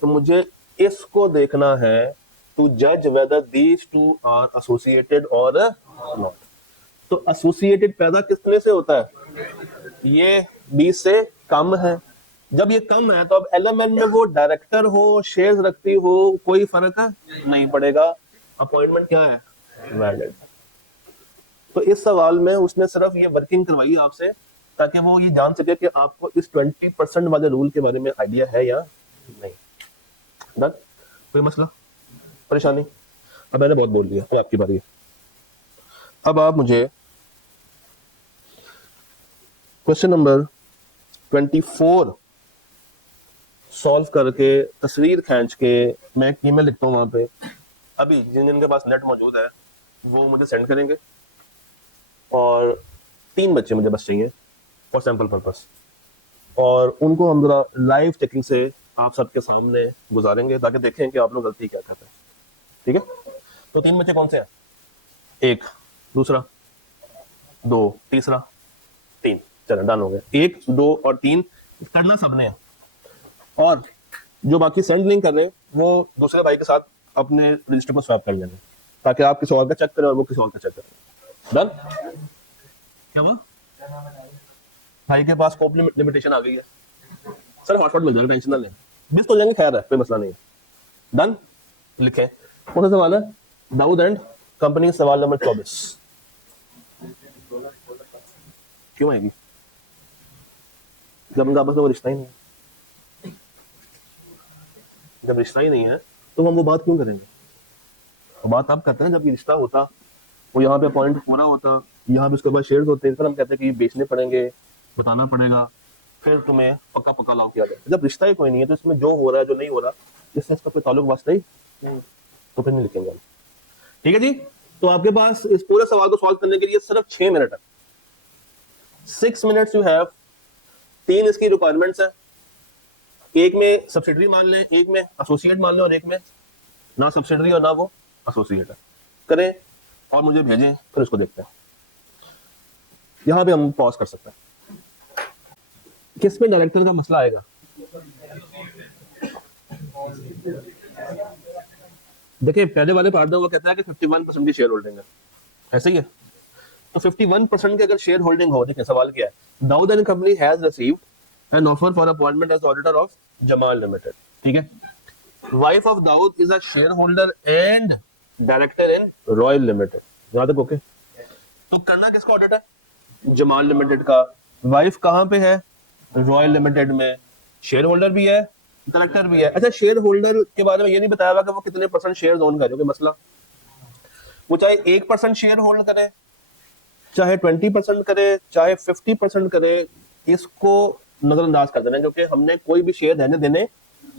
तो मुझे इसको देखना है टू जज whether these two are associated और नॉट। तो एसोसिएटेड पैदा कितने से होता है, ये 20 से कम है। जब ये कम है तो अब एलएमएन में वो डायरेक्टर हो, शेयर्स रखती हो, कोई फर्क नहीं पड़ेगा, अपॉइंटमेंट क्या है, वैलिड। तो इस सवाल में उसने सिर्फ ये वर्किंग करवाई आपसे ताकि वो ये जान सके कि आपको इस 20% वाले रूल के बारे में आइडिया है या नहीं। डन, कोई मसला, परेशानी? अब मैंने बहुत बोल दिया, अब आपकी बारी है। अब आप मुझे क्वेश्चन नंबर 24 सॉल्व करके, तस्वीर खींच के, मैं एक ईमेल लिखता हूँ वहां पे, अभी जिन जिनके पास नेट मौजूद है वो मुझे सेंड करेंगे, और 3 बच्चे मुझे बस चाहिए फॉर सैंपल पर्पस, और उनको हम जरा लाइव चेकिंग से आप सबके सामने गुजारेंगे ताकि देखें कि आप लोग गलती क्या करते हैं। ठीक है, तो 3 बच्चे कौन से हैं, 1, दूसरा, 2, तीसरा, 3। चलो डन हो गया, 1, 2 और 3 करना सबने है। और जो बाकी सेंड नहीं कर रहे वो दूसरे भाई के साथ अपने रजिस्टर को स्वैप कर लेंगे ताकि आप किसी और का चेक करें और वो किसी और का चेक करें। डन, क्या वो भाई के पास स्कोप लिमिटेशन आ गई है, सर हॉटस्पॉट मिल जाएगा, टेंशन ना लें, मिस तो जाएंगे, खैर है, कोई मसला नहीं है। डन, लिखें कौन सा सवाल है, दाऊद एंड कंपनी, सवाल नंबर 24। क्यों आएगी, जब उनका आपस में वो रिश्ता ही नहीं है, जब रिश्ता ही नहीं है तो हम वो बात क्यों करेंगे, वो बात आप करते हैं जब ये रिश्ता होता, वो यहाँ पे पॉइंट पूरा होता, यहाँ पे उसके बाद शेयर्स होते हैं, फिर हम कहते हैं कि ये बेचने पड़ेंगे, बताना पड़ेगा, फिर तुम्हें पक्का पक्का लाभ किया जाए। जब रिश्ता ही कोई नहीं है तो इसमें जो हो रहा है जो नहीं हो रहा इससे इसका कोई ताल्लुक वास्ता ही नहीं, तो फिर नहीं लिखेंगे हम। ठीक है जी, तो आपके पास इस पूरे सवाल को सॉल्व करने के लिए सिर्फ 6 मिनट है, 6 मिनट्स यू हैव। 3 इसकी रिक्वायरमेंट्स है, एक में सब्सिडरी मान लें, एक में एसोसिएट मान लें, और एक में ना सब्सिडरी और ना वो एसोसिएट है। करें और मुझे भेजें, फिर इसको देखते हैं। यहां पे हम पॉज कर सकते हैं। किस में डायरेक्टर का मसला आएगा, देखिए पहले वाले पार्ट में वो कहता है कि 51% की शेयर होल्डिंग है, ऐसे ही है। तो 51% की अगर शेयर होल्डिंग हो, देखिए सवाल क्या है, Dawood and company has received an offer for appointment as auditor of Jamal limited. ठीक है, wife of Dawood is a share holder and director in royal limited. यहां तक ओके। तो करना किसका ऑडिट है, जमाल लिमिटेड का। वाइफ कहां पे है, रॉयल लिमिटेड में, शेयर होल्डर भी है, डायरेक्टर भी है। अच्छा, शेयर होल्डर के बारे में ये नहीं बताया हुआ कि वो कितने % शेयर ओन करे, मसला वो चाहे 1% शेयर होल्ड करे, चाहे 20% करे, चाहे 50% करे, इसको नजरअंदाज कर देना, क्योंकि हमने कोई भी शेयर देने देने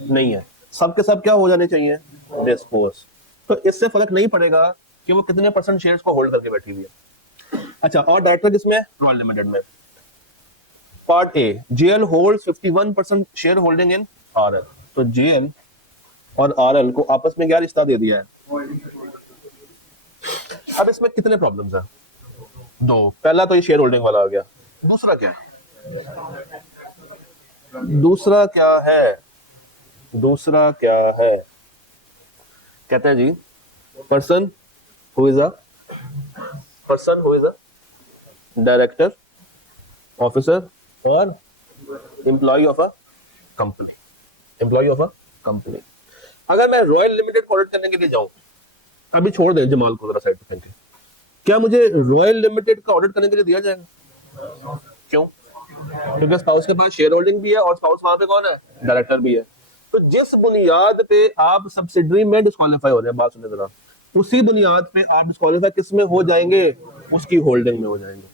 नहीं है, सबके सब क्या हो जाने चाहिए, डिस्पोज। तो इससे फर्क नहीं पड़ेगा कि वो कितने % शेयर्स को होल्ड करके बैठी हुई है। अच्छा, और डायरेक्टर किसमें, रॉयल लिमिटेड में। Part A, JL holds 51% share holding in RL. तो जेएल और आरएल को आपस में क्या रिश्ता दे दिया है। अब इसमें कितने प्रॉब्लम्स हैं, 2। पहला तो ये शेयर होल्डिंग वाला आ गया, दूसरा क्या है, दूसरा क्या है, कहते हैं जी person who is a director, officer और employee of a company. Employee of a company. अगर मैं रॉयल लिमिटेड को ऑडिट करने के लिए जाऊं, अभी छोड़ दें जमाल को जरा साइड पे फेंके, क्या मुझे रॉयल लिमिटेड का ऑडिट करने के लिए दिया जाएगा? क्यों? क्योंकि स्पाउस के पास शेयर होल्डिंग भी है और स्पाउस वहां पे कौन है? डायरेक्टर भी है। तो जिस बुनियाद पे आप सब्सिडरी में डिस्क्वालीफाई हो रहे हैं, बात सुनिए जरा, उसी बुनियाद पे आप डिस्क्वालीफाई किस में हो जाएंगे? उसकी होल्डिंग में हो जाएंगे।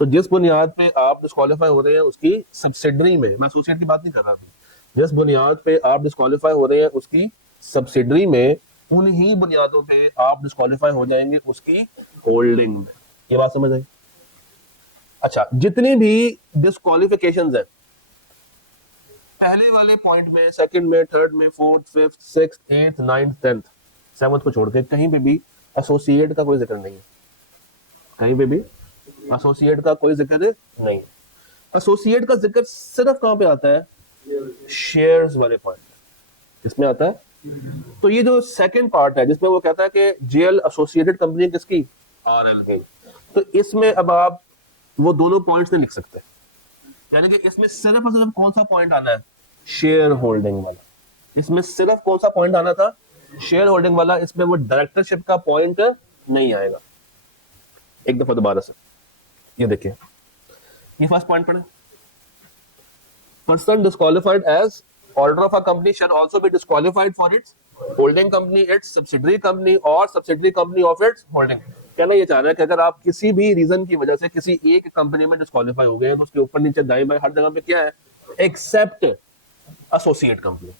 तो जिस बुनियाद पे आप डिस्क्वालीफाई हो रहे हैं उसकी सब्सिडरी में, मैं एसोसिएट की बात नहीं कर रहा अभी, जिस बुनियाद पे आप डिस्क्वालीफाई हो रहे हैं उसकी सब्सिडरी में, उन्हीं बुनियादों पे आप डिस्क्वालीफाई हो जाएंगे उसकी होल्डिंग में। ये बात समझ आई? अच्छा, जितनी भी डिस्क्वालिफिकेशंस है पहले वाले पॉइंट में, सेकंड में, थर्ड में, fourth, fifth, sixth, eighth, ninth, tenth, seventh को छोड़ के कहीं पे भी एसोसिएट का कोई जिक्र नहीं है। कहीं पे भी एसोसिएट का कोई जिक्र नहीं है। एसोसिएट का जिक्र सिर्फ कहां पे आता है? शेयर्स वाले पॉइंट। किसमें आता है? तो ये जो सेकंड पार्ट है जिसमें वो कहता है कि जेएल एसोसिएटेड कंपनी किसकी? आरएल की। तो इसमें अब आप वो दोनों पॉइंट्स नहीं लिख सकते, यानी कि इसमें सिर्फ और सिर्फ कौन सा पॉइंट आना है? शेयर होल्डिंग वाला। इसमें सिर्फ कौन सा पॉइंट आना था? शेयर होल्डिंग वाला। इसमें वो डायरेक्टरशिप का पॉइंट नहीं आएगा। एक दफा दोबारा से ये देखिए, ये फर्स्ट पॉइंट पढ़े, person disqualified as order of a company shall also be disqualified for its holding company, its subsidiary company और subsidiary company of its holding. कहना ये चाह रहा है कि अगर आप किसी भी रीजन की वजह से किसी एक कंपनी में डिस्क्वालीफाई हो गए तो उसके ऊपर नीचे दाएं बाएं हर जगह पे क्या है? Except associate company,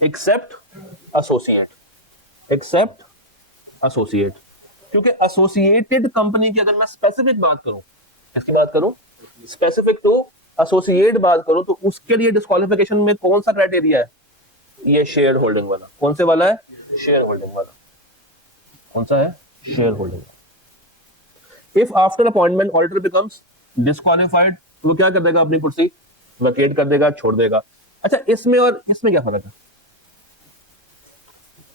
except associate, except associate. क्योंकि एसोसिएटेड कंपनी की अगर मैं स्पेसिफिक बात करूं, इसकी बात करूं स्पेसिफिक टू एसोसिएट बात करूं, तो उसके लिए डिस्क्वालिफिकेशन में कौन सा क्राइटेरिया है? ये शेयर होल्डिंग वाला। कौन से वाला है? शेयर होल्डिंग वाला। कौन सा है? Share holding. If after appointment auditor becomes disqualified, वो क्या कर देगा? अपनी कुर्सी वैकेट कर देगा, छोड़ देगा। अच्छा, इसमें और इसमें क्या फर्क है?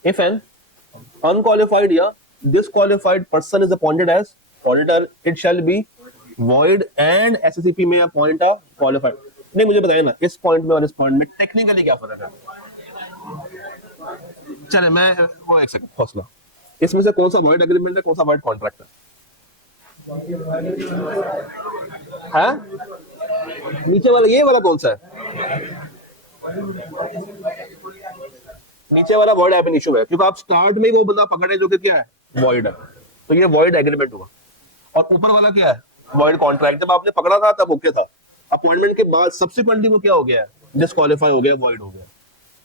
इफ एन अनक्वालिफाइड या disqualified person is appointed as auditor, it shall be void and SSCP में appoint a qualified। नहीं, मुझे बताइए ना, इस पॉइंट में और इस पॉइंट में टेक्निकली क्या फर्क है? चले मैं वो एक सेकंड हौसला, इसमें से कौन सा void एग्रीमेंट है, कौन सा void कॉन्ट्रैक्ट है? नीचे वाला, ये वाला कौन सा है? नीचे वाला void ab initio है, क्योंकि आप स्टार्ट में ही वो बंदा पकड़े जो कि क्या है? void है। तो ये void एग्रीमेंट हुआ। और ऊपर वाला क्या है? void contract. जब आपने पकड़ा था तब ओके था, अपॉइंटमेंट के बाद सब्सिक्वेंटली वो क्या हो गया है? डिस्क्वालीफाई हो गया, void हो गया।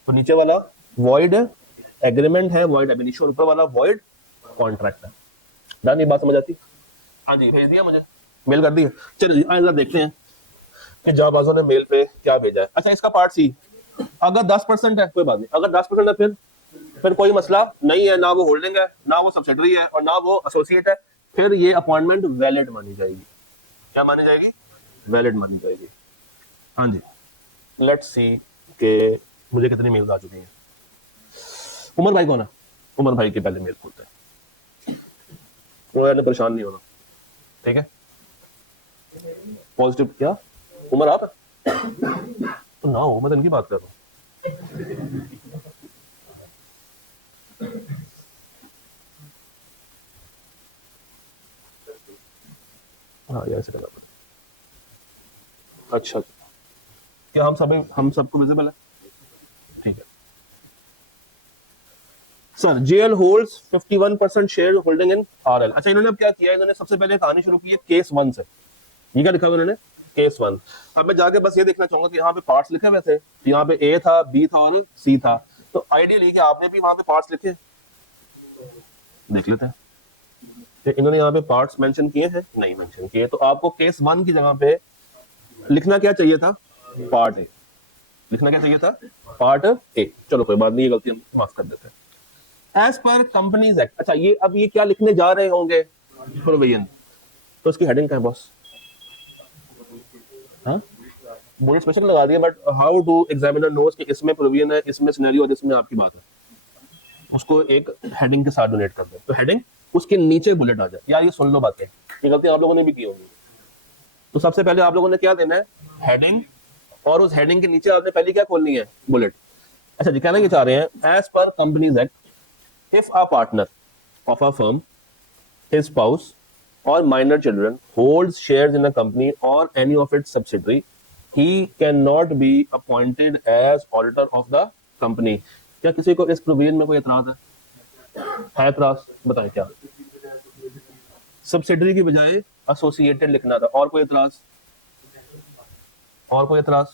तो नीचे वाला void एग्रीमेंट है, void ab initio, ऊपर वाला void कॉन्ट्रैक्ट है। डन? ये बात समझ आती? हाँ जी, भेज दिया मुझे, मेल कर दिया। चलिए आज देखते हैं कि जाबाजों ने मेल पे क्या भेजा है। अच्छा, इसका पार्ट सी, अगर 10% है कोई बात नहीं, अगर 10% है फिर कोई मसला नहीं है, ना वो होल्डिंग है, ना वो सब्सिडरी है और ना वो एसोसिएट है, फिर ये अपॉइंटमेंट वैलिड मानी जाएगी। क्या मानी जाएगी? वैलिड मानी जाएगी। हाँ जी, लेट्स सी के मुझे कितनी मेल आ चुकी हैं। उमर भाई कौन है? उमर भाई के पहले मेल खोलते हैं, रोया ने परेशान नहीं होना, ठीक है? पॉजिटिव क्या? उमर आप तो ना हो, मैं तो इनकी बात कर रहा हूँ। हाँ यार, ऐसे करना पड़ेगा। अच्छा, क्या हम सबको विजिबल है? ठीक है sir. JL holds 51% share holding in RL. अच्छा, इन्होंने अब क्या किया? इन्होंने सबसे पहले कहानी शुरू की है केस 1 से। ये क्या लिखा हुआ इन्होंने? केस 1। अब मैं जाके बस ये देखना चाहूंगा कि यहाँ पे पार्ट्स लिखे हुए थे, यहाँ पे ए था, बी था और सी था। तो आइडियली कि आपने भी वहां पे पार्ट्स लिखे, देख लेते हैं कि इन्होंने यहाँ पे पार्ट्स मेंशन किए हैं, नहीं मेंशन किए। तो आपको केस 1 की जगह पे लिखना क्या चाहिए था? Part A. लिखना क्या चाहिए था? Part A. चलो कोई बात नहीं, ये गलती हम माफ कर देते हैं। As per companies act. अच्छा, ये अब ये क्या लिखने जा रहे होंगे? प्रोविजन। तो उसकी हेडिंग क्या है बॉस? हाँ, बोर्ड स्पेशल लगा दिया, but how to examiner knows कि इसमें प्रोविजन है, इसमें सिनेरियो और इसमें आपकी बात है, उसको एक हेडिंग के साथ डोनेट कर दे। तो हेडिंग, उसके नीचे बुलेट आ जाए। यार ये सुन लो बातें, ये गलती आप लोगों ने भी की होगी। तो सबसे पहले आप लोगों ने क्या देना है? हेडिंग और उस हेडिंग के नीचे आपने पहले क्या खोलनी है, बुलेट। अच्छा जी, कहना ये चाह रहे हैं as per companies act if a partner of a firm, his spouse और minor children holds shares in a company और any of its subsidiary, he cannot be appointed as auditor of the company। क्या किसी को इस provision में कोई एतराज है एतराज? बताएं क्या। सब्सिडरी की बजाय एसोसिएटेड लिखना था। और कोई एतराज? और कोई एतराज?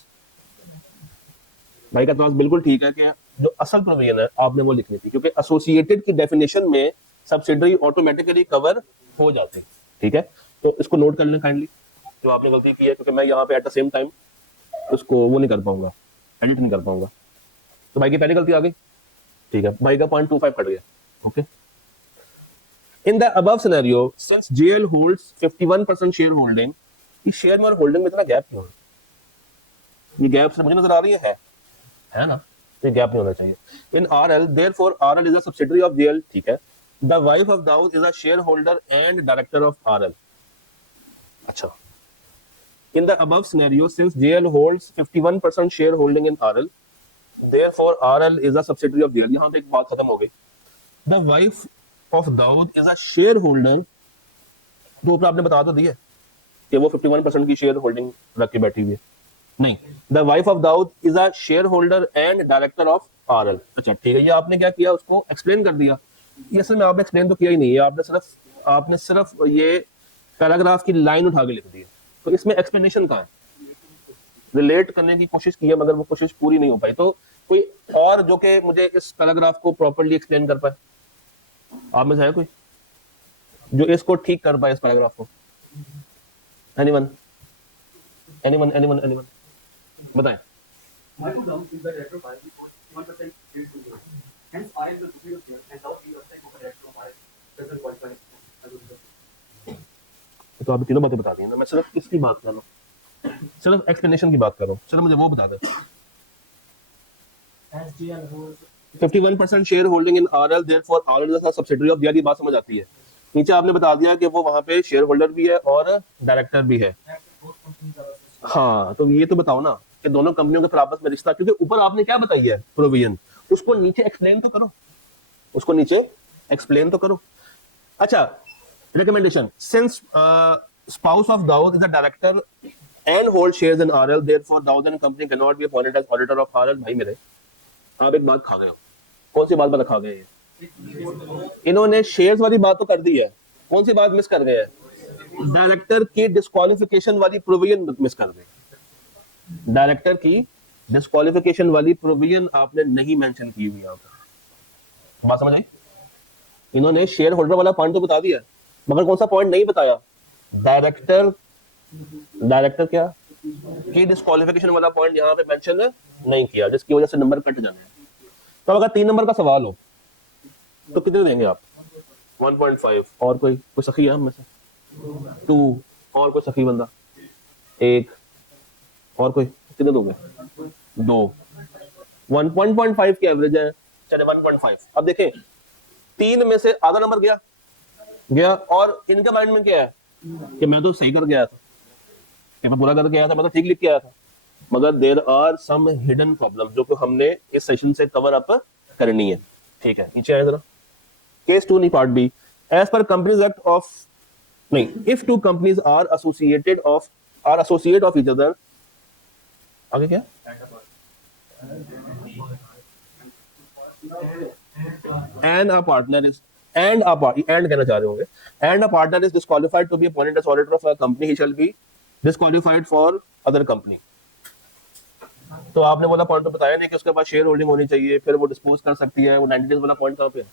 भाई का एतराज बिल्कुल ठीक है कि जो असल प्रोविजन है आपने वो लिखनी थी, क्योंकि एसोसिएटेड की डेफिनेशन में सब्सिडरी ऑटोमेटिकली कवर हो जाती है। ठीक है, तो इसको नोट कर लें काइंडली, जो आपने गलती की है, क्योंकि मैं यहाँ पे एट द सेम टाइम उसको वो नहीं कर पाऊंगा, एडिट नहीं कर पाऊंगा। तो भाई की पहली गलती आ गई। ठीक है, भाई का 0.25 कट गया। Okay, in the above scenario since JL holds 51% share holding, इस शेयर में और होल्डिंग में इतना गैप क्यों है? ये गैप से मुझे नजर आ रही है ना, ये गैप नहीं होना चाहिए। In RL therefore RL is a subsidiary of JL. ठीक है, the wife of Dawood is a share holder and director of RL. अच्छा, in the above scenario since JL holds 51% shareholding in RL, therefore RL is a subsidiary of JL। यहां पे एक बात खत्म हो गई। The wife of Daud is a shareholder, तो ऊपर आपने बता तो दिया कि वो 51% की शेयर होल्डिंग रख के बैठी हुई है। नहीं, the wife of Dawood is a share holder and director of RL। अच्छा ठीक है, ये आपने क्या किया, उसको एक्सप्लेन कर दिया। ये असल में आपने एक्सप्लेन तो किया ही नहीं है, आपने सिर्फ ये पैराग्राफ की लाइन उठा के लिख दी है। तो इसमें एक्सप्लेनेशन कहाँ है? रिलेट करने की कोशिश की है मगर वो कोशिश पूरी नहीं हो पाई। तो कोई और जो कि मुझे इस पैराग्राफ को प्रॉपर्ली एक्सप्लेन कर पाए, आप में से है कोई जो इसको ठीक कर पाए, इस पैराग्राफ को? एनीवन एनीवन एनीवन एनीवन बताएं। तो आप तीनों बातें बता दी ना, मैं सिर्फ किसकी बात कर रहा हूँ, सिर्फ एक्सप्लेनेशन की बात कर रहा हूँ। सिर्फ मुझे वो बता दें। 51% share holding in RL, therefore RL is a subsidiary of JL, बात समझ आती है। नीचे आपने बता दिया कि वो वहां पे शेयर होल्डर भी है और डायरेक्टर भी है। हाँ, तो ये तो बताओ ना कि दोनों कंपनियों के आपस में रिश्ता, क्योंकि ऊपर आपने क्या बताई है प्रोविजन, उसको नीचे एक्सप्लेन तो करो, उसको नीचे एक्सप्लेन तो करो। अच्छा, recommendation since spouse of Daud is a director and holds shares in RL, therefore Daud and company cannot be appointed as auditor of RL। भाई मेरे, आप एक बात खा गए हो। कौन सी बात खा गए? इन्होंने शेयर्स वाली बात तो कर दी है, कौन सी बात मिस कर गए हैं? डायरेक्टर की डिस्क्वालिफिकेशन वाली प्रोविजन मिस कर गए। डायरेक्टर की डिस्क्वालिफिकेशन वाली प्रोविजन आपने नहीं मेंशन की हुई यहाँ पर। बात समझ आई? इन्होंने शेयर होल्डर वाला पॉइंट तो बता दिया, मगर कौन सा पॉइंट नहीं बताया? डायरेक्टर क्या की डिस्क्वालिफिकेशन वाला पॉइंट यहाँ पे मेंशन नहीं किया, जिसकी वजह से नंबर कट जाने हैं। तो अगर 3 नंबर का सवाल हो तो कितने देंगे आप? 1.5। और कोई सखी है हम में से? 2। और कोई सखी बंदा? 1। और कोई? कितने दोगे? 2। 1.5 की एवरेज है, चले 1.5। अब देखें, 3 में से आधा नंबर गया और इनके माइंड में क्या है कि मैं तो सही कर गया था, कि मैं पूरा करके आया था, मैं तो ठीक लिख के आया था। मगर there are some hidden problem जो कि हमने इस सेशन से कवर अप करनी है। ठीक है, नीचे आए जरा। केस 2 नहीं, part B. As per companies act of, नहीं, if two companies are associate of each other, आगे क्या? and a partner is and कहना चाह रहे होंगे, and a partner is disqualified to be appointed as auditor of a company, he shall be disqualified for other company। तो आपने बोला point तो बताया नहीं कि उसके पास शेयर होल्डिंग होनी चाहिए, फिर वो डिस्पोज कर सकती है। वो 90 डेज वाला पॉइंट कहाँ पे है?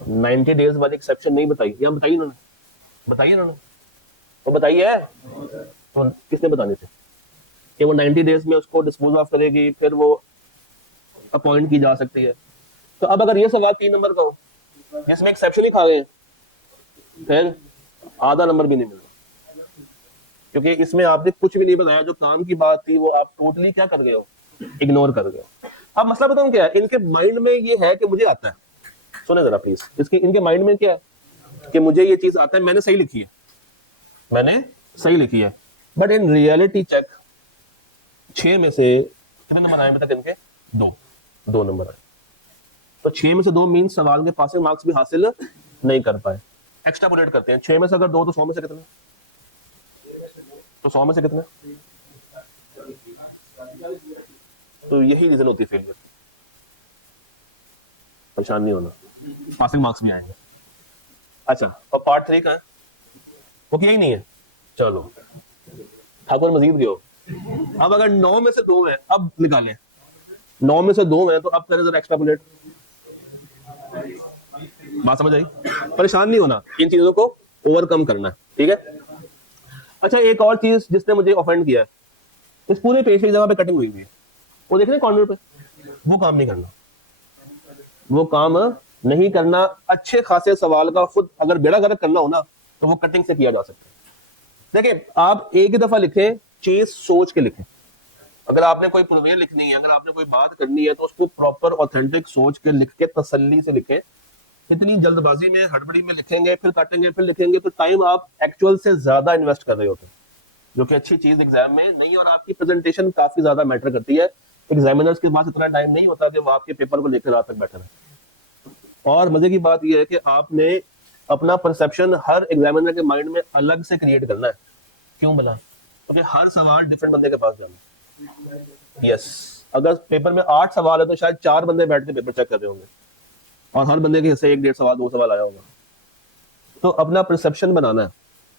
90 डेज वाली एक्सेप्शन नहीं बताई, या बताइए इन्होंने तो बताइए है तो किसने बताने थे कि वो 90 डेज में उसको डिस्पोज ऑफ करेगी, फिर वो अपॉइंट की जा सकती है। तो अब अगर ये सवाल 3 नंबर का हो जिसमें एक्सेप्शन ही खा गए, फिर आधा नंबर भी नहीं मिल रहा, क्योंकि इसमें आपने कुछ भी नहीं बताया। जो काम की बात थी वो आप टोटली क्या कर गए हो? इग्नोर कर गए हो। अब मसला बताऊं क्या है, इनके माइंड में ये है कि मुझे आता है, सुने जरा प्लीज, इनके माइंड में क्या है कि मुझे ये चीज आता है, मैंने सही लिखी है। बट इन रियलिटी चेक 6 में से कितने नंबर आए बेटा? इनके 2 नंबर आए। तो 6 में से 2 मीन सवाल के पासिंग मार्क्स भी हासिल नहीं कर पाए। एक्स्ट्रापोलेट करते हैं, 6 में से अगर 2 तो 100 में से कितने? तो 100 में से कितने? तो यही रीजन होती है फेलियर। परेशान नहीं होना, पासिंग मार्क्स भी आएंगे। अच्छा, और पार्ट 3 का है वो किया ही नहीं है। चलो ठाकुर मजीद गयो। अब अगर 9 में से 2 है, अब निकालें। 9 में से 2 है तो अब करें जरा एक्स्ट्रापोलेट। बात समझ आई? परेशान नहीं होना, इन चीजों को ओवरकम करना है, ठीक है। अच्छा, एक और चीज जिसने मुझे ऑफेंड किया है, इस पूरे पेज की जगह पे कटिंग हुई है, वो देख रहे हैं कॉर्नर पे, वो काम नहीं करना, वो काम नहीं करना। अच्छे खासे सवाल का खुद अगर बेड़ा गर्क करना हो ना तो वो कटिंग से किया जा सकता है। देखिए, आप एक ही दफा लिखें, चीज सोच के लिखें। अगर आपने कोई प्रमेय लिखनी है, अगर आपने कोई बात करनी है, तो उसको प्रॉपर ऑथेंटिक सोच के लिख के तसल्ली से लिखें। इतनी जल्दबाजी में, हड़बड़ी में लिखेंगे, फिर काटेंगे, फिर लिखेंगे, तो टाइम आप एक्चुअल से ज्यादा इन्वेस्ट कर रहे होते हैं, जो कि अच्छी चीज एग्जाम में नहीं। और आपकी प्रेजेंटेशन काफी ज्यादा मैटर करती है। एग्जामिनर्स के पास इतना टाइम नहीं होता कि वो आपके पेपर को लेकर रात तक बैठे रहे। और मजे की बात यह है कि आपने अपना परसेप्शन हर एग्जामिनर के माइंड में अलग से क्रिएट करना है। क्यों बोला? क्योंकि हर सवाल डिफरेंट बंदे के पास जाना। यस, अगर पेपर में 8 सवाल है तो शायद 4 बंदे बैठ के पेपर चेक कर रहे होंगे, और हर बंदे के हिस्से 1-1.5 सवाल, 2 सवाल आया होगा। तो अपना परसेप्शन बनाना है,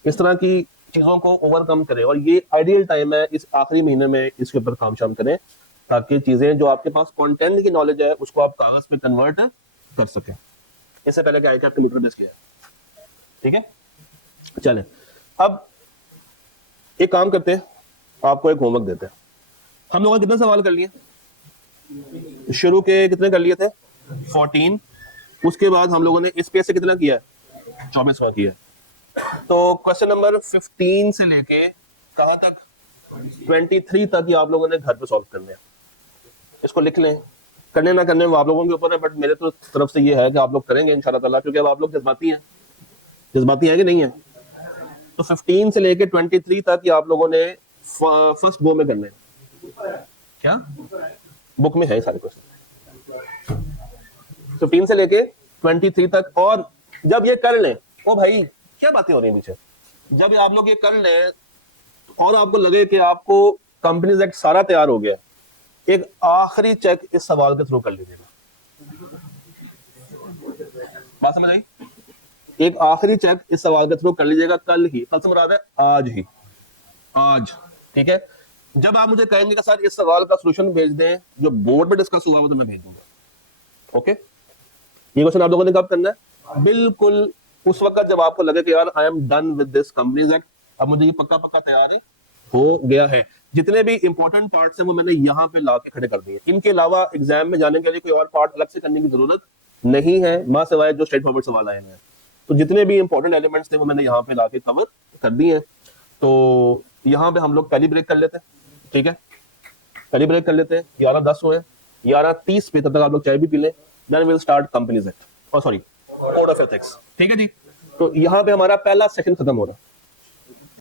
इस तरह की चीजों को ओवरकम करें। और ये आइडियल टाइम है, इस आखिरी महीने में इसके ऊपर काम शाम करें, ताकि चीजें जो आपके पास कंटेंट की नॉलेज है उसको आप कागज पे कन्वर्ट कर सकें। इससे पहले कि आईकैप कंप्यूटर बेस किया, ठीक है। चलें, अब एक काम करते हैं, आपको एक होमवर्क देते हैं। हम लोगों ने कितने सवाल कर लिए? शुरू के कितने कर लिए थे? 14। उसके बाद हम लोगों ने इस पेज से कितना किया? 24वां किया। तो क्वेश्चन नंबर 15 से लेके कहां तक? 23 तक ही आप लोगों ने घर पे सॉल्व करने हैं। इसको लिख लें, करने ना करने वो आप लोगों के ऊपर है, बट मेरे तो तरफ से ये है कि आप लोग करेंगे इंशाल्लाह ताला, क्योंकि अब आप लोग जज्बाती हैं। जज्बाती है कि नहीं है? तो 15 से लेके 23 तक ही आप लोगों ने फर्स्ट गो में करने हैं। क्या बुक में है सारे क्वेश्चन? 15 से लेके 23 तक। और जब ये कर लें, ओ भाई क्या बातें हो रही हैं पीछे, जब आप लोग ये कर लें और आपको लगे कि आपको कंपनीज एक्ट सारा तैयार हो गया, एक आखिरी चेक इस सवाल के थ्रू कर लीजिएगा। बात समझ आई? एक आखिरी चेक इस सवाल के थ्रू कर लीजिएगा कल ही, कल से मुराद है आज ही, आज, ठीक है। जब आप मुझे कहेंगे कि सर इस सवाल का सॉल्यूशन भेज दें जो बोर्ड पे डिस्कस हुआ वो, तो मैं भेज दूंगा। ओके, ये क्वेश्चन आप लोगों ने कब करना है? बिल्कुल उस वक्त जब आपको लगे कि यार I am done with this companies act, अब मुझे ये पक्का पक्का तैयार हो गया है। जितने भी इंपॉर्टेंट पार्ट्स हैं वो मैंने यहाँ पे ला के खड़े कर दिए। इनके अलावा एग्जाम में जाने के लिए कोई और पार्ट अलग से करने की जरूरत नहीं है, मां सिवाय जो स्ट्रेट फॉरवर्ड सवाल आए हैं। तो जितने भी इंपॉर्टेंट एलिमेंट्स थे वो मैंने यहाँ पे ला के कवर कर दिए हैं। तो यहाँ पे हम लोग पहली ब्रेक कर लेते हैं, ठीक है। पहली ब्रेक कर लेते हैं, 11:10 हुए, 11:30 पे, तब तक आप लोग चाय भी पी लें। Then will start companies act, और सॉरी कोड ऑफ एथिक्स, ठीक है जी। तो यहाँ पे हमारा पहला सेशन खत्म हो रहा है।